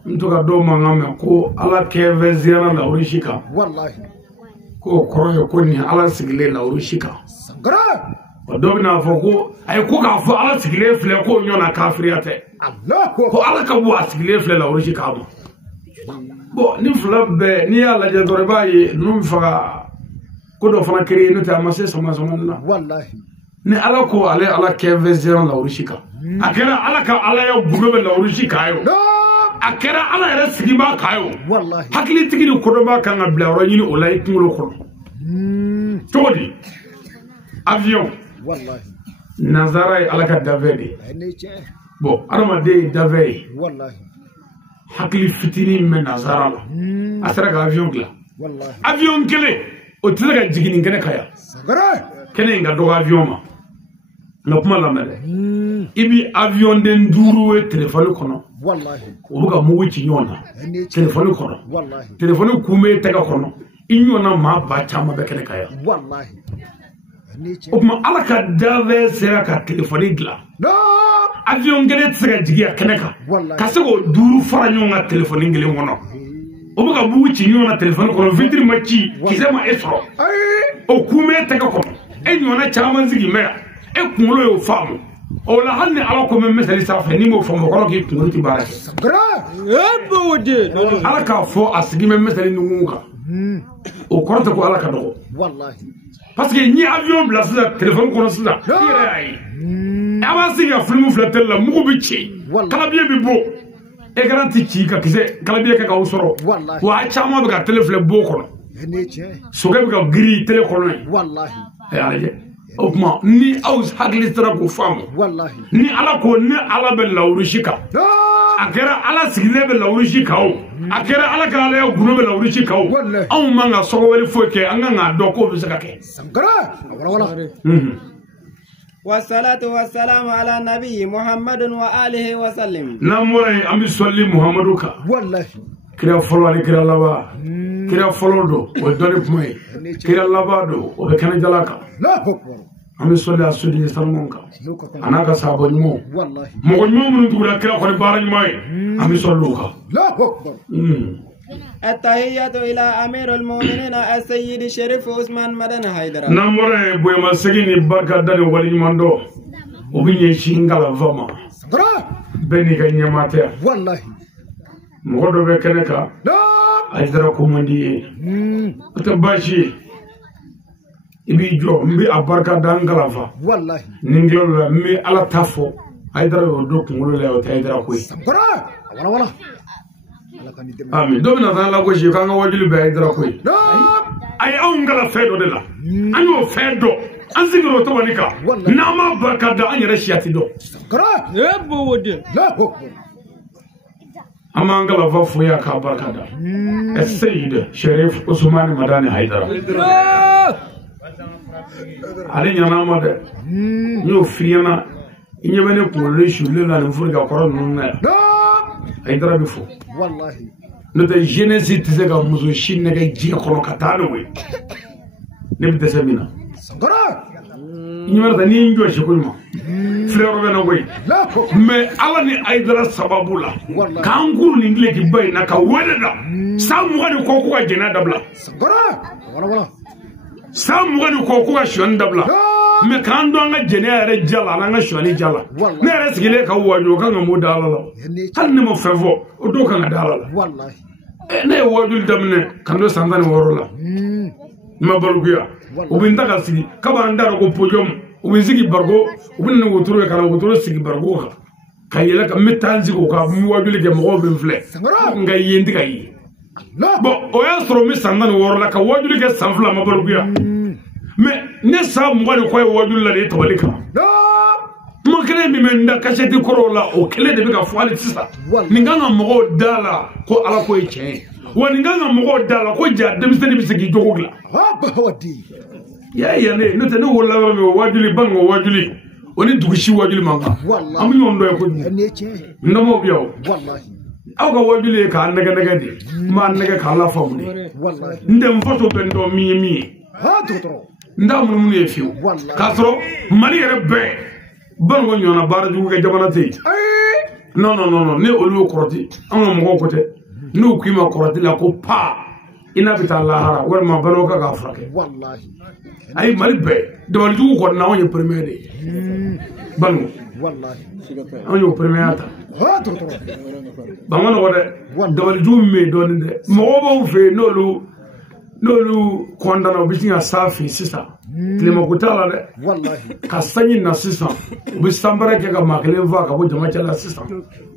ntuka do mangame ko ala kevezia na urushika wallahi ko koroyo ko ni ala sigile la urushika sangara do na foko ay ko ka fo ala sigile fle ko nyona kafiriyate Allah ko ala ka bu asigile fle la urushika mo bo ni flabbe ni ala je dore baye num fa ko do fana kiri no ta amase sama la wallahi ni ala ko ala kevezia la urushika akera ala ka ala ya bugobe la urushika yo akera ala yɛrɛ sigiba kayo wallahi hakili tigi ni kodoba kan ka bila yɔrɔ ɲini o la I kunkolo kɔnɔ cogo di avion wallahi nazara ye ala ka dafɛ de ne cɛ bon adamaden ye dafɛ ye wallahi hakili fitinin mɛ nazara la a sera ka avion dilan wallahi avion kelen o tɛ se ka jigin nin kɛnɛ kan yan sangara kɛnɛ in ka dɔgɔ avion ma nka kuma lamɛn dɛ I bi avion den 5 ye téléphone kɔnɔ wallahi o bɛ ka mugu ci ɲɔgɔn na téléphone kɔnɔ wallahi téléphone kun bɛ tɛgɛ kɔnɔ I ɲɔgɔnna maa ba caman bɛ kɛnɛ kan yan wallahi ne cɛ o tuma ala ka dafɛ sera ka téléphone dilan avion kelen tɛ se ka jigin a kɛnɛ kan ka se k'o 5 fara ɲɔgɔn kan téléphone kelen kɔnɔ o bɛ ka mugu ci ɲɔgɔn na téléphone kɔnɔ vitre ma ci kisɛ ma e sɔrɔ o kun bɛ tɛgɛ kɔnɔ e ɲɔgɔnna caman sigi mɛ yan e kunkolo y'o faamu o la hali ni ala ko mɛ misali sanfɛ ni m'o faamu o kɔrɔ k'i kunkolo tɛ baara kɛ ala k'a fɔ a sigi mɛ misali ninnu kan o kɔrɔ tɛ ko ala ka dɔgɔ parce que ni avion bila sisan téléphone kɔnɔ sisan I yɛrɛ y'a ye a b'a sigi ka film filɛ télé la mugu bɛ ci kalabiye bɛ bɔ écran tɛ ci ka kisɛ kalabiye kɛ k'aw sɔrɔ wa a caman bɛ ka télé filɛ bon kɔnɔ sokɛ bɛ ka giri télé kɔnɔ yen ɛ ala lajɛ o tuma ni aw hakili sera k'o faamu ni ala ko ni ala bɛ lawurusi kan a kɛra ala sigilen bɛ lawurusi kan o a kɛra ala ka ala gundo bɛ lawurusi kan o anw man ka sɔgɔwɛli foyi kɛ an kan k'a dɔn k'o bɛ se ka kɛ wassalatu wassalamu ala nabiyyi muhammadin wa alihi wa sallim n'an bɔra yen an bɛ sɔli muhamadu kan kira fɔlɔ ani kira laban kira fɔlɔ don o ye dɔnni kuma ye kira laban don o bɛ kɛnɛjala kan an bɛ sɔli a sodi sanuman kan a n'a ka sahabɔ ɲumanw mɔgɔ ɲuman minnu tugura kira kɔni baara ɲuman ye an bɛ sɔli o kan التحية إلى أمير المؤمنين السيد الشريف عثمان مدن حيدر نمبر بويما سجيني بركة داني ولي ماندو وبيني شينغالا فما بيني كنيا ماتيا والله مغدو بكنكا أيدرا كوماندي أتباشي ibi jo mbi abarka dangala fa wallahi ninglo mi ala tafo aydara yo do kungolo le o taydara koy wala amin do na la ko ji ka nga wajulu be aydara koy ay on ngala fedo de la anyo fedo an sigiro to wanika na ma barka da an yare shiati do ebo wode ama ngala fa fo ya ka barka da Sayyid Sharif Usman Madani Haidara ale nyana ma de nyo fiana inyebene kulole shule na nfuri ga koro nunna Haidara bifo wallahi no te jeunesse tise ga muzo shinne ga ji kono katano we ne bi desemina inyara da ni njo shikulma frère bena we mais ala ni Haidara sababula kanguru ni ngle ki bay na ka wededa samu wani ko ko jena dabla wala Sam wani ko ko shon dabla me kan do nga jene are jala na nga shoni jala ne are sigile ka wojo ka nga mo dalala tan ne mo fevo o do ka nga dalala wallahi ne wojul damne kan do sandane worola ma balguya o bin daga sigi ka ba ndara ko pojom o bin sigi bargo o bin ne wotoro ka na wotoro sigi bargo ka yela ka metanzi ko ka mu wojul ke mo bin fle nga yendi ka yi bon o ya soro mi sandane worola ka wojul ke sanfla ma balguya mais ne sa mugani ko wajul la de tabalika mo kele mi menda kasheti korola o kele de bika fwali tisa ninganga mogo dala ko ala ko eche wa ninganga mogo dala ko ja demiseni bisigi jogogla wadi ya ne no tane wala mi wajuli bango wajuli oni dugushi wajuli manga am yondo e ko ndamo biyo wallahi aw ga wajuli ka naga di ma naga ka la famu ni wallahi ndem foto bendo mi ha docteur ndamu mun ye fiu kasro mali yere be ban wo nyona bara ju ga jamana te non ne olu koroti an mo ko te no kuma koroti la ko pa ina bita lahara wala ma bano ka frake wallahi ay mali be de wal ju ko na woni premier de banu wallahi an yo premier ata ba man wala de wal ju me don de mo bo fe nolu kondana bisinga safi sisa klima kutala de wallahi kasanyi na sisa bisambara ke ga makle va ka bo jama chala sisa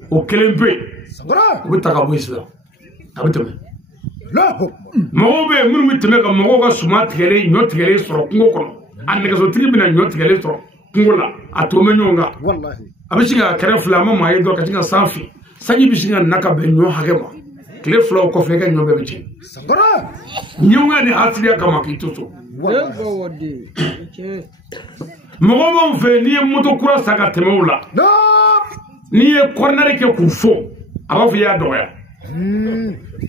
o kelempe sangara o bitaka bo isla abitame la mo be mun mitme ka mo ga suma tigere nyot tigere soro kungo kono ande ka so tribuna nyot tigere soro kungo la atome nyonga wallahi abishinga kare flama ma yedo ka tinga safi sanyi bishinga naka be nyo hagema kle flow ko fega nyo be bichi sangara nyonga ni atria kama kituso wallahi mo mo fe ni moto kura saga temula ni e corner ke kufo abafu ya doya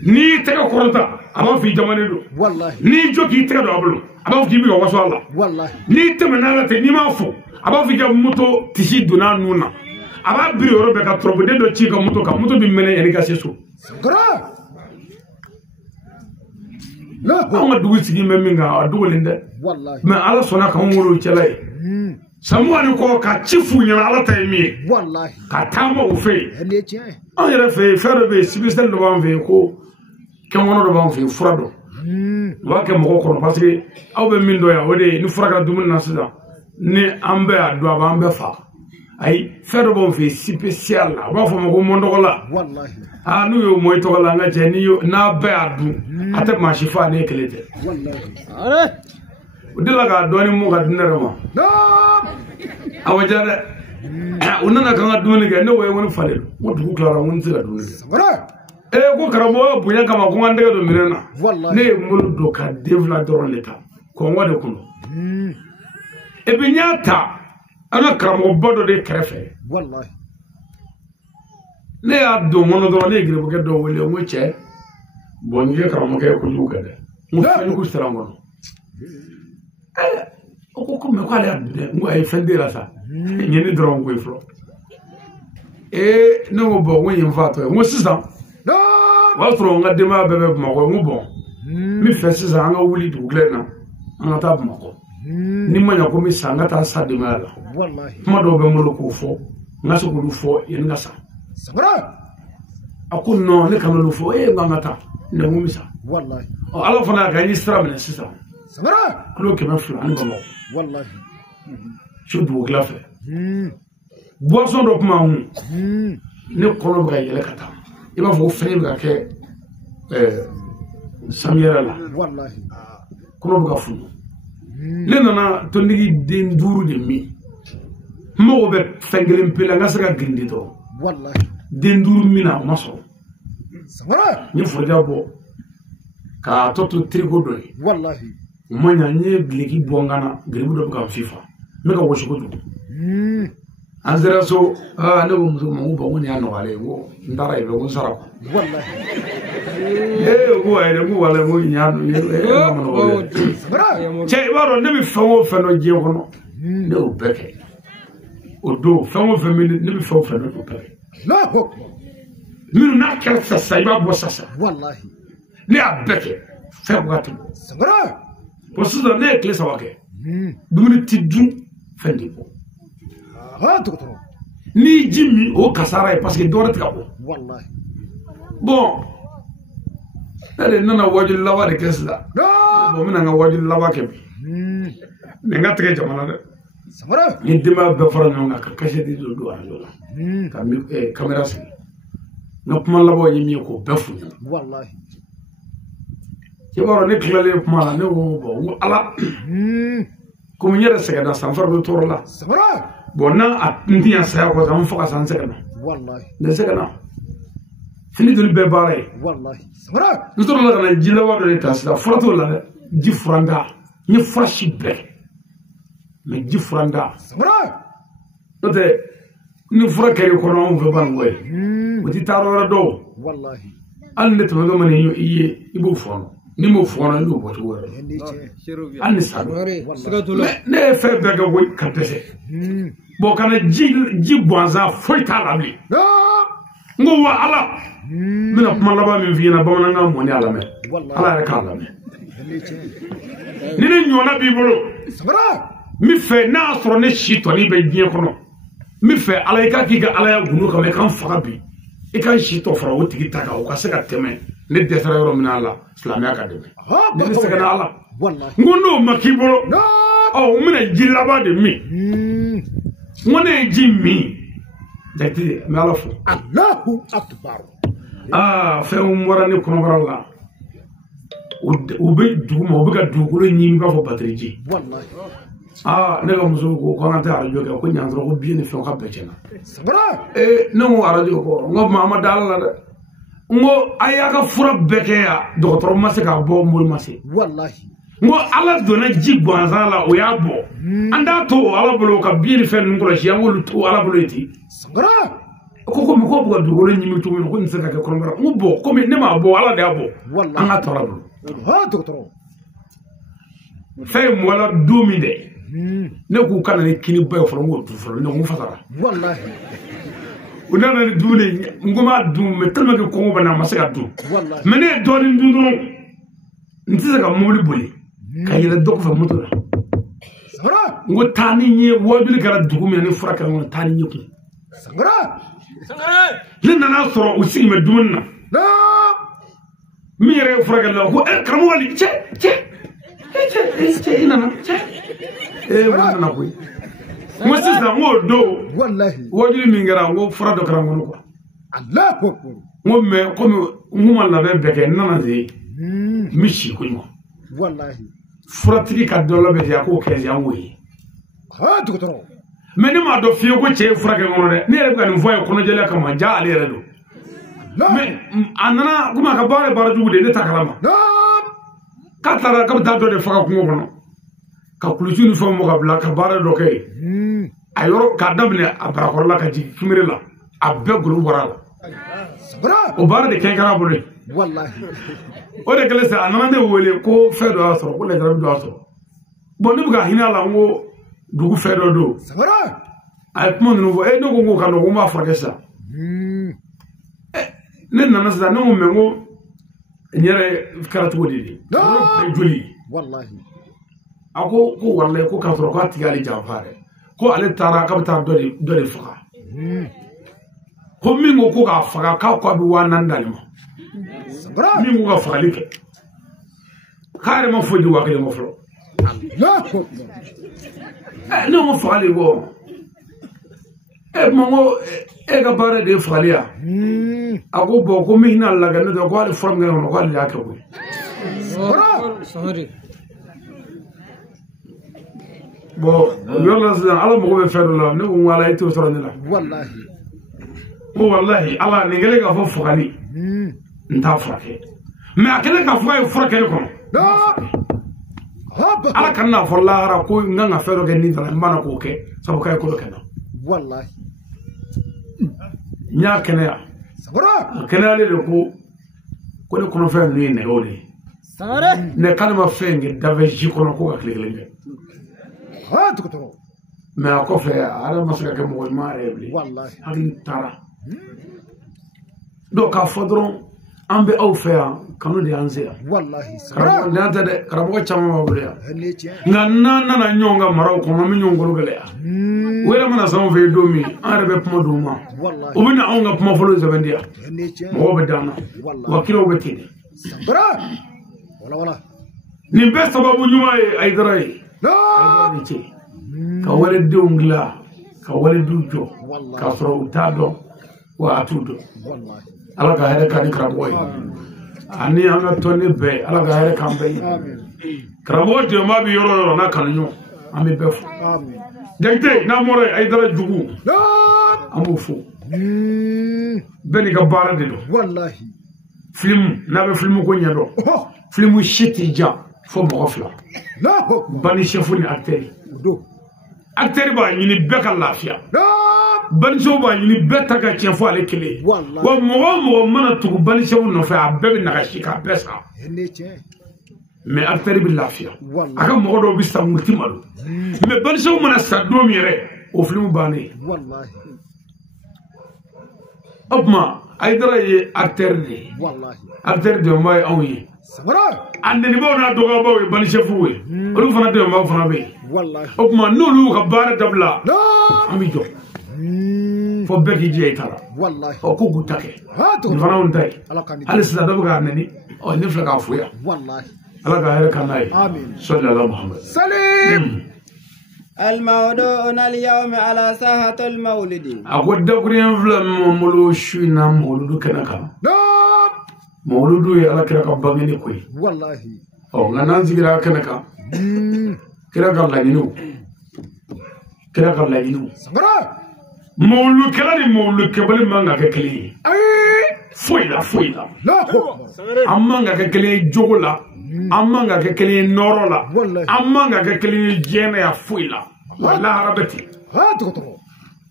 ni tega korota abafu jamane do wallahi ni joki tega do abulu abafu gibi ko waso Allah wallahi ni temenala te ni mafu abafu ga moto tisi duna nuna aba biri orobe ka trobo de do chi ka moto bi mene yani ka seso gra la ko dugu sigi meminga adugo linde wallahi mais ala sona ka ngolo chelay samwani ko ka chifu nyana ala taymi wallahi ka tamo o fe on yere fe fere be sibisel do ban fe ko ke wono do ban fe furado wa ke mo ko parce que awbe min do ya wode ni furaga dumun nasida ni ambe adu ambe fa ay fere bon fe spécial la ba fo mo ko mondo la wallahi anu yo moy to la nga je ni yo na be adu ate ma shifa ne kelete wallahi udila ga doni mu ga dinere ma awajada unana kan doni ga ne way woni falelu mo du klara won zira doni ko karabo bunya kama ko ande do mirena ne mo do ka devla do leta ko ngode kuno e binyata ana karamo bodo de krefe wallahi ne addo mono do ne gire buke do wole mo che bonje karamo ke ko duga de mo fani ko strango ko me ko ala de mo ay fendera sa nyeni dron ko iflo no bo won yin fato mo sisa wa fro nga de ma bebe mo ko mo bon mi fe sisa nga wuli dugle na nga ta mo ko ni manya ko mi sanga ta sa de mala wallahi ma do be mo ko fo nga so ko fo yen nga sa sabra akun no le kam lo fo nga ta ne mo mi sa wallahi o ala fana ga ni stra men sisa sabra ko ke ma fla ni ba wallahi shudu glafe boisson do ma hu ne ko ga yele kata e ba fo fere ga ke samira la wallahi ko ga fu le nana to ndigi den duru de mi mo be fengelem pela ngasaka gindi to wallahi den duru mina maso samara ni foja bo ka toto trigo do wallahi manya nye gleki bongana gribu do ka fifa me ka woshi ko do azra so ne bo mo ba woni ano wale wo ndara ibe wo sara wallahi go ayre mo wala mo nyaado mo no che baro ne mi fawo feno je hono ne o beke o do fawo femini ne mi fawo feno do beke la ho minu na kersa saiba bo sasa wallahi ne a beke fe watu sabra posudo ne klesa wake dumuni tiddu fendi bo ha to ni jimmi o kasara parce que dorat ka bo wallahi bon ale nana wajul lawa de kesla bo mina nga wajul lawa ke ne nga tege jamana de samara ni dima be fara nga ka kashe di do ala ka mi camera si no kuma labo yimi ko befu wallahi ke waro ne klale kuma ne wo bo ala ko mi yere sega da san farbo torla samara bona atindia sa ko zam foka san sega wallahi ne sega na fini dul be bare wallahi samara nutoro la kana jila wado le tasda frato la ji franga ni frashi be me ji franga samara note ni fra kere ko no be bangoy wati taro ra do wallahi alle to do mane yo iye ibo fono ni mo fona lu bo to an sa ne fe bega wo katese bo kana ji bonza foita labli ngo wa ala mina kuma laba min fiina bamananga mo ni ala me ala re kala me ni ne nyona bibolo mi fe na asoro ne shito ni be die kono mi fe ala ka ki ga ala ya gunu ka me kan faga bi e kan shito fara o tigi taka o ka se ka teme ne desara yoro min ala islamia ka deme ne se ka na ala wallahi ngono makibolo o mina jilaba de mi ngone ji mi dati me ala fu Allahu akbar fe umwara kono baralla o be duguma o be ka dugolo nyimi ka fo batriji wallahi ne ga muso ko anta arajo ko nyanzro ko biene fe ka becena sabra no arajo ko ngo mama dalla ngo ayaka fura bekeya docteur mase ka bo mul mase wallahi ngo ala dona ji gwanzala o ya bo anda to ala bolo ka biene fe ngolo shi ngolo to ala bolo eti sabra ko bu dugolo nyimi to ko nse ka ko ngara ngo bo ko me ne ma bo ala da bo anga to ala bolo ha docteur fe mo la domine ne ku kana ne kini bayo foro ngo tu foro ne ngo fatara wallahi unana ni dule ngoma dum me telma ke ko bana masaka dum wallahi mene doni dunduno ntisa ka mobili boli ka yela dok fa moto la sabra ngo tani nye wajuli kara dugu me ne furaka ngo tani nye ku sabra le nana soro usi me dumunna na mi yere furaka la ko kram wali che inana wana ko mo sisa ngo do wallahi wajuli mi ngara ngo fura do kara ngo ko Allahu akbar ngo me ko nguma la be beke nana de mishi ko ngo wallahi furatigi ka dolo be ya ko ke ya ngoyi ha docteur meni ma do fiyo ko che furake ngono de ne re ko ni foye kono jele ka ma ja ale re do me anana kuma ka bare bara jugu de ne takalama ka tara ka da do de faka ko ngono ka kulusu ni fo mo ka bla ka bare do kay ayoro ka dabne abra ko la ka ji kimire la abbe gulu warala sabra o bare de kenkara bole wallahi o de kele sa anana de wole ko fe do asoro ko le dara do asoro bon ni buga hina la ngo dugu fe do sabra ay mo no no ko ka no ma frake sa ne nana sa no me ngo nyere karatu wodi juli wallahi ako ko wallahi ko ka toro ko tigali jafare ko ale tara ka ta do de faka ko mingo ko ka faka ka ko bi wanan dalimo sabra mingo ka faka like kare mo fodi wa kele mo flo Allahu akbar no mo faka le go mo ga bare de falia ako bo ko mi hina la ga no ko ale from ga no ko ale ya ka ko sorry bo yola sa ala mo be fedo la ne ko wala ito soro ni la wallahi wallahi ala ni gele ga fo fukali nta frake me akele ka fuka frake ko ala kanna fo la ara ko nganga fedo ga ni dara mbana ko ke sabo kay ko kana wallahi nya kenya sabra kenya le ko ne kono fe ni ne odi sabara ne kalma fe ngi dave ji kono ko akle le ha docteur me ko fe ara masaka ke mo ma rebli wallahi hadi tara do ka fodron ambe au fe kanu de anzea wallahi sabra sabra ndata de karabo chama ma bule ne che nganna na nyonga maraw ko mami nyongolo gele ya wera mana sama fe do mi arbe puma do ma wallahi ubina onga puma folo zebendia ne che mo be dana wallahi wakilo betini sabra wala ni be sababu nyuma ay daray no ce ka wale dungla ka wale dujo ka soro utado wa atudo wallahi ala ga hede kan krabo ani anga toni be ala ga hede kan be amin krabo de ma bi yoro na kan nyo ami be fu amin degte na more ay dara jugu no amu fu beni ga bara de do wallahi film na be film ko nyado oh film shiti ja fo mo ofla no bani chefu ni acteur do acteur ba ni be ka lafia no bani so ba ni be ta ka chefo ale kele wallahi wa mo mana tugu bani chefu no fa abbe na ka shika pesa ne che mais artère bi lafiya aka mo do bi samuti malu mais ban so mana saddo mi re o film bané wallahi obma ay dara ye artère ni wallahi artère de moy awyi samara ande ni bawna doga bawe ban chefu we olu fana de ma fana be wallahi obma nolu ka bara dabla no ami jo fo beki je tara wallahi o ko gutake ha to fana on tay alakani alisa da buga nani o ni flaka fuya wallahi ala ka hera kanai amin sallallahu muhammad salim الموضوع اليوم على ساحة المولد أقول دكورين فلان مولو شوينا مولودو كنكا no مولودو يلا كنكا بغني كوي wallahi أو نانزي كنكا كنكا كنكا لاجينو كنكا لاجينو samara مولو كلاني مولو كبالي مانغا ككلي ay فويلا la ko أمانغا ككلي جولا أمانغا ككلي نورولا والله. أمانغا ككلي جينا يا فويلا والله عربتي ha to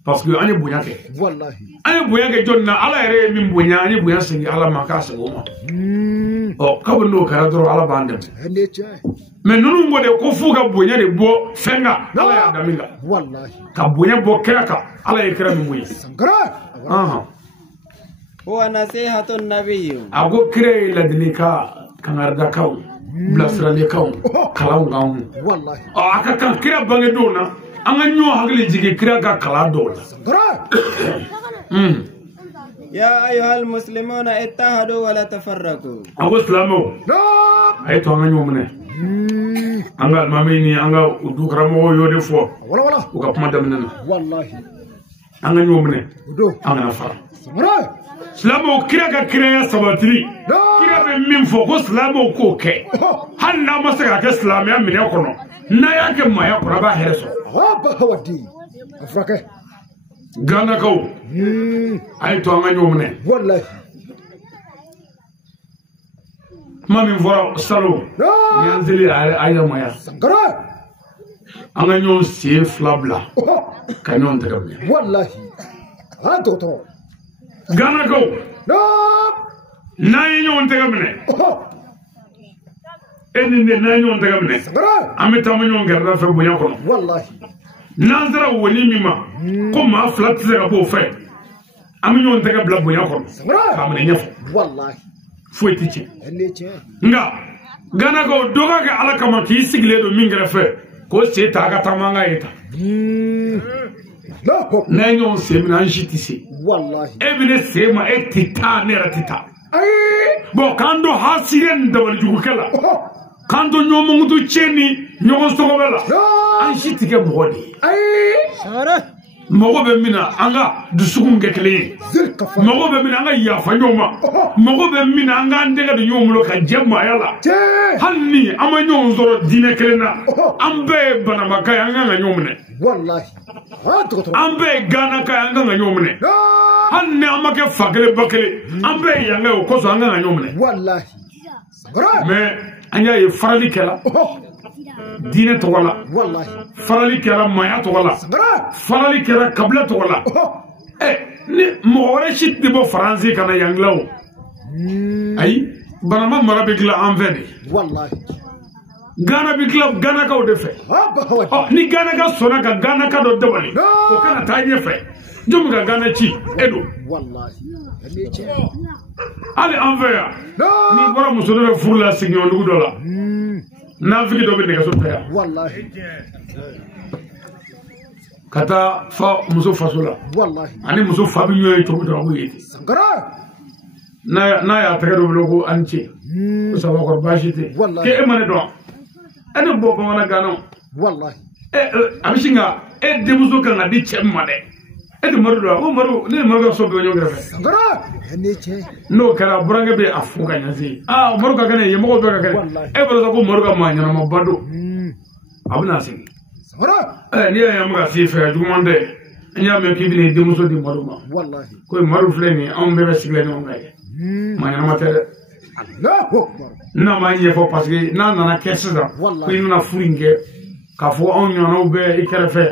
parce que أنا بوياكي wallahi أنا بوياكي جونا على يري من بويا أنا بويا سنجي على مكاس غوما أو قبل لو كرادرو على باندم hande che mais nunu ngode ko fuga bonya de bo fenga ala ya daminga wallahi ka bonya bo keka ala ya kira mi sankara aha هو نصيحة النبي ago kire la dinika kangarda kaw blasra le kaw kalaw ngaw wallahi o aka kan kira bange dona anga nyo hagli jige kira ka kala dola sankara يا أيها المسلمون اتحدوا ولا تفرقوا ago islamo no ay to anga nyo mune anga mamini anga udu karamo yode fo wala wala o ka kuma damina wallahi anga nyo mune udo anga na fara samara Slamo kira ka kira ya sabatiri no kira be min fo ko slamo ko ke hal na masa ka ke slamo ya mine kono na ya ke maya kono ba hereso ha ba hawadi afrake gana ko ay to nga nyomne wallahi mami vora salo no yanzili ay maya sankara anga nyon se flabla ka nyon tagamne wallahi ha to gana ko no na nyon tagamne eni ne na nyon tagamne sankara amita mo nyon garda fe bunya kono wallahi nanzara woni mima ko ma flat ze ga bo fe ami nyon taga bla bunya kono sankara ka mane nyafo wallahi foyti ci hande che nga gana ko doga ke ala kama ki sigle do mingre fe ko se ta ga tamanga eta la ko na nyon se mina njiti se wallahi ebine se ma etita nera tita ay bo kando hasiren da wal jugu kala kando nyomo ngudu cheni nyogo sogo bela no an shiti ke modi ay sara mogo be mina anga dusugun ke kle zil kafa mogo be mina anga yafa nyoma mogo be mina anga ndega de nyomulo ka jemma yala che hanni ama nyon zoro dine kelena ambe bana makaya anga nyomne wallahi ha to ambe gana kaya anga nyomne no hanni ama ke fakele bakele ambe yanga o koso anga nyomne wallahi sankara mais anya ye farali kala dine to wala wallahi farali kala maya to wala sankara farali kala kabla to wala ni mo wala shit de bo français kana yanglaw ay banama marabe gla envers wallahi Gana bi club Gana ka o de fe ha ba hawadi oh ni Gana ka sona ka Gana ka do dabali No. o kana ta nye fe jom ga Gana chi edo wallahi hande che ali envers no ni bora muso do furla signo ndugu dola na fiki do be ne ka so ta wallahi kata fa muso fasola wallahi ani muso fa bi nyoy to do ko yiti sankara na ya ta do logo anche so ba ko bashite Wallahi. ke e mane do ene bo ba wana Gana wallahi abishinga de muso kan di chemma de e de maru do o maru ne maru so be nyongere fe sankara hande che no kara burange be afuga nyazi maru ka kane ye mo be ka kane Wallahi. e baro ko maru ka manya na mabado abuna sigi sankara ni ya mga si fe jumande nya me ki bi de muso di maru ma wallahi ko maru fleni on be sigle no ngai manya na matere la akbar na manya fo parce que na na kessa da Wallahi. ko na furinge ka fo on nyono be ikere fe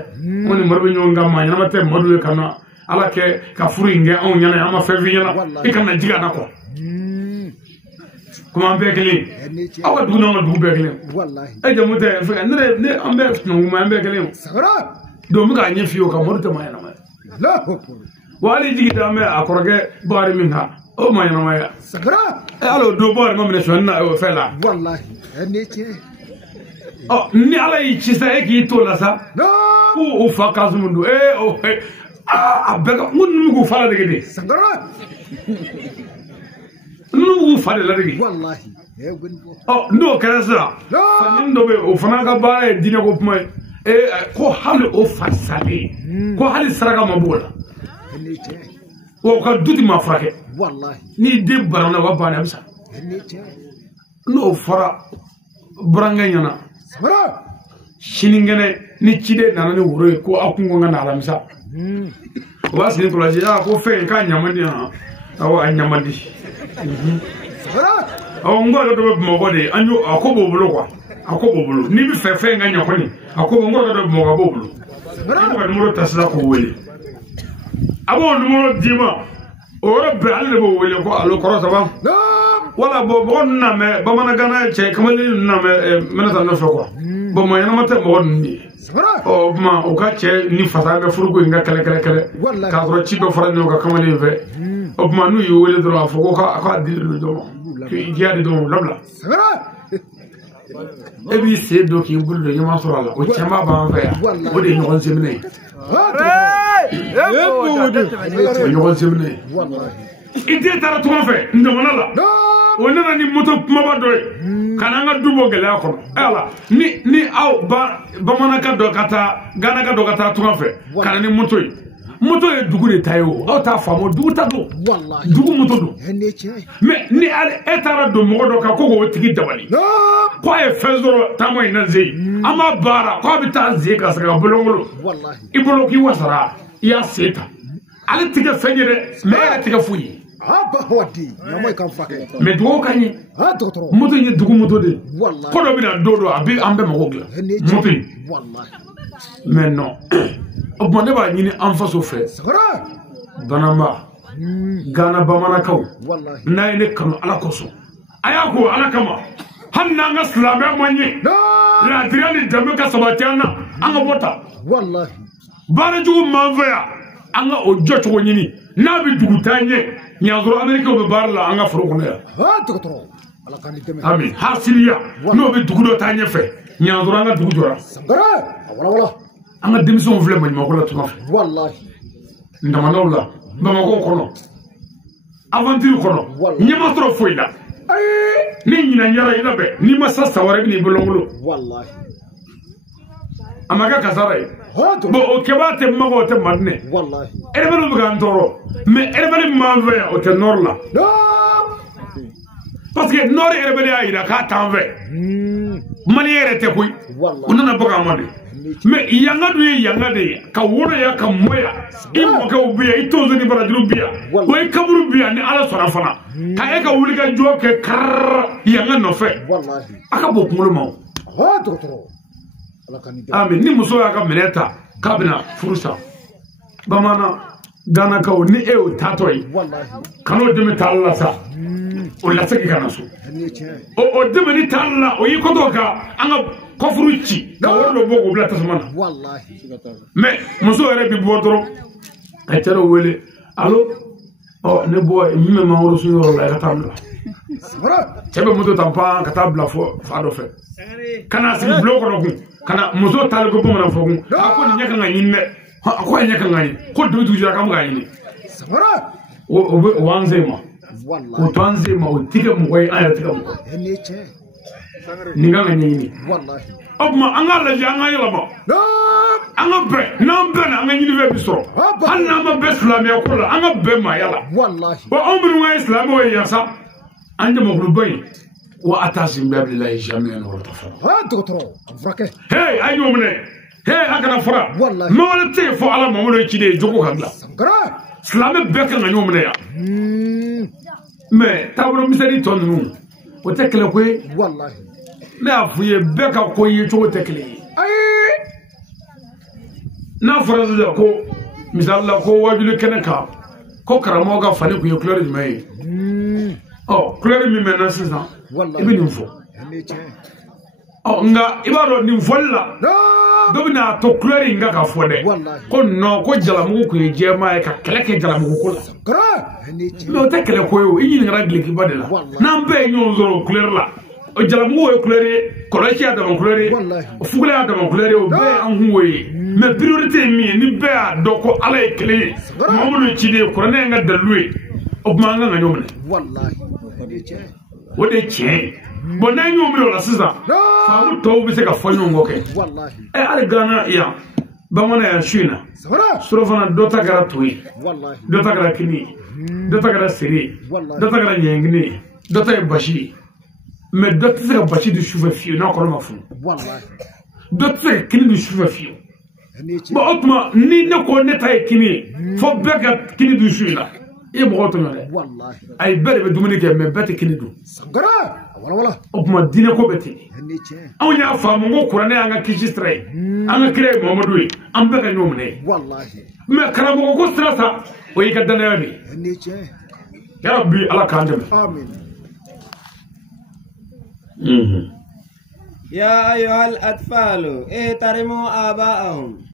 on maru nyonga manya na matere maru kana ala ke ka furinge on nyana ama fe vi nyana Wallahi. ikana jiga na ko kuma be kelen awa duna ma du be kelen wallahi e jamu te ne ambe no ma ambe kelen sagara do mi ga nyefiyo ka morta ma yana ma la hokko wali jigi da me akoroge bari min ha o ma yana ma ya sagara alo do bari ma mene shonna o fela wallahi ennete oh ni ala yi chisa e ki to la sa no o fa kazumundu o abega mun mu fala de gede sagara nu fala la de wallahi gunbo oh ndo karasa no fanin do be o fana ka ba e dina ko kuma ko hali o fasale ko hali saraga mabola ennete o ka duti ma frake wallahi ni de barana wa bana bisa ennete no fara buranga nyana sagara shiningene ni chide nana ni wuro ko akungo ngana alamisa wasi ko la ya ko fe ka nyamandi na awa nyamandi sagara ngoro do mo gode anju akobo bulo kwa akobo bulo ni bi fe nga nyakoni akobo ngoro do mo ga bobulo ko mo tasla ko wele abo mo dima o be alle bo wele ko alo koro saba no wala bo na me ba mana gana che kamali na me menata no fe ko bo mo yana mata mo ni sagara o ma o ka che ni fata be furugo nga kale wallahi ka ro ci do fara no ka kamali ve o ma nu yo wele do fa ko ka di lu do ki giade do labla sagara e bi se do ki buldo nyama sura la o chamba ba fa ya o de no zemne o no zemne wallahi ide tara to fa ndamana la no wonana ni moto kuma ba doy kananga dubo gele akono ala ni aw ba mana ka do kata gana ka do kata to fa kana ni moto e dugu de tayo aw ta famo dugu ta do wallahi dugu moto do ennete mais ni ale etara do mo do ka ko go tigi dabali no ko e fezoro tamo ina zei ama bara ko bi ta zei ka saka bolongolo wallahi ibolo ki wasara ya seta ale tiga fenyere me ya tiga fuyi aba wadi namo kan fake me do kanyi docteur moto ni dugu moto de wallahi ko do bi na do abi ambe mo gla moto wallahi mais non o bonde ba ni en face au fait sagara banamba gana bamana kaw wallahi nay ne kanu ala koso aya ko ala kama hanna nga slame manye no la triali dambe ka sabatiana anga bota wallahi bara jugu manvaya anga o jocho ko nyini na bi dugu tanye nyazoro amerika be barla anga furo ko ya docteur ala kan deme amin hasilia no be dugu do tanye fe nyazoro anga dugu jora sagara wala anga demison vle many mako la tuma wallahi ndamanaula bamako kono aventure kono nyama tro foila ni nyina nyara ina be ni masasa wara ni bolongolo wallahi amaga kasara docteur bo o kebate mago te madne wallahi erebelu bugan toro mais erebelu manvaya o te norla no parce que nord erebelu ayira ka tanve mani ere te koy wallahi unana boga amade mais yanga du yanga de ka wono ya ka moya imo ka ubiya itozo ni barajuru biya o kaburu biya ni ala sora fana ka e ka wuli ka joke kar yanga no fe wallahi aka bo kumulo mawo docteur ala kan deme amin ni muso ya ka meneta kabina furusa bamana gana ka ni e o tatoy wallahi kano demi talla sa o la saki kana so ennete o demi ni talla o yi ko do ka anga kofuruci ka wordo bogo bla tasmana wallahi mais muso ere bi bodoro ay tero wele allo o ne boy mi ma woro su yoro la ka tamla sagara tebe moto tampa ka tabla fo fa do fe kana si bloko no kana muso tal ko bomana fo ko ko ni nyaka ngani ne ko nyaka ngani ko do du jira kam ngani sagara o wanzema wallahi ko tanzema o tiga mo koy aya tiga mo ennete ninga ngani wallahi obma anga la janga yela ma no anga be nambe na anga nyini be bisoro hanna ma be islam ya kula anga be ma yala wallahi wa umru wa islam wa yasa ande mo grubay wa atasim bi billahi jami'an wa tafara docteur frake hey ayomne hey akana fara wallahi ma wala te fo ala ma wala ci de jogo kagla sagara islam be ka nganyomne ya mais tabro misari tonu o tekle ko wallahi na fuye be ka ko yi jogo tekle na farazu da ko misalla ko wajulu kenaka ko karamo ga fani ku yoklore mai oh couleur mi mena sisan ibi nin fo oh nga ibaro nin folla do bina to couleur nga ka fo de ko no ko jalamu ko jema ka keleke jalamu ko la no te kele ko yo yin nga ragle ki badela nambe nyon zoro couleur la o jalamu o couleur ko la ci adam couleur o fugule adam couleur o be an huwe mais priorité mi ni be a do ko ala e kele mamudu ci de ko ne nga dalwe o manga nga nyomne wallahi o de che bon na nyomre la sisa fa mu to bi se ka fonyo ngoke wallahi e ala gana ya bamana ya shina suro fana do ta gara toyi wallahi do ta gara kini do ta gara siri do ta gara nyengni do ta bashi mais do ta se bashi du chouva fiu na ko ma fu wallahi do ta kini du chouva fiu bo otma ni ne ko ne ta kini fo bega kini du chouva e mo to ngale wallahi ay bere be dumuni ke me bete kini du sangara wala opma dine ko beti aw nya faamu ngo qur'ane anga kijistre anga kire mamadou am be ka nyomne wallahi me karamo ko strasa o yi ka danami ya rabbi ala kandem amin يا أيها الأطفال احترموا آباءهم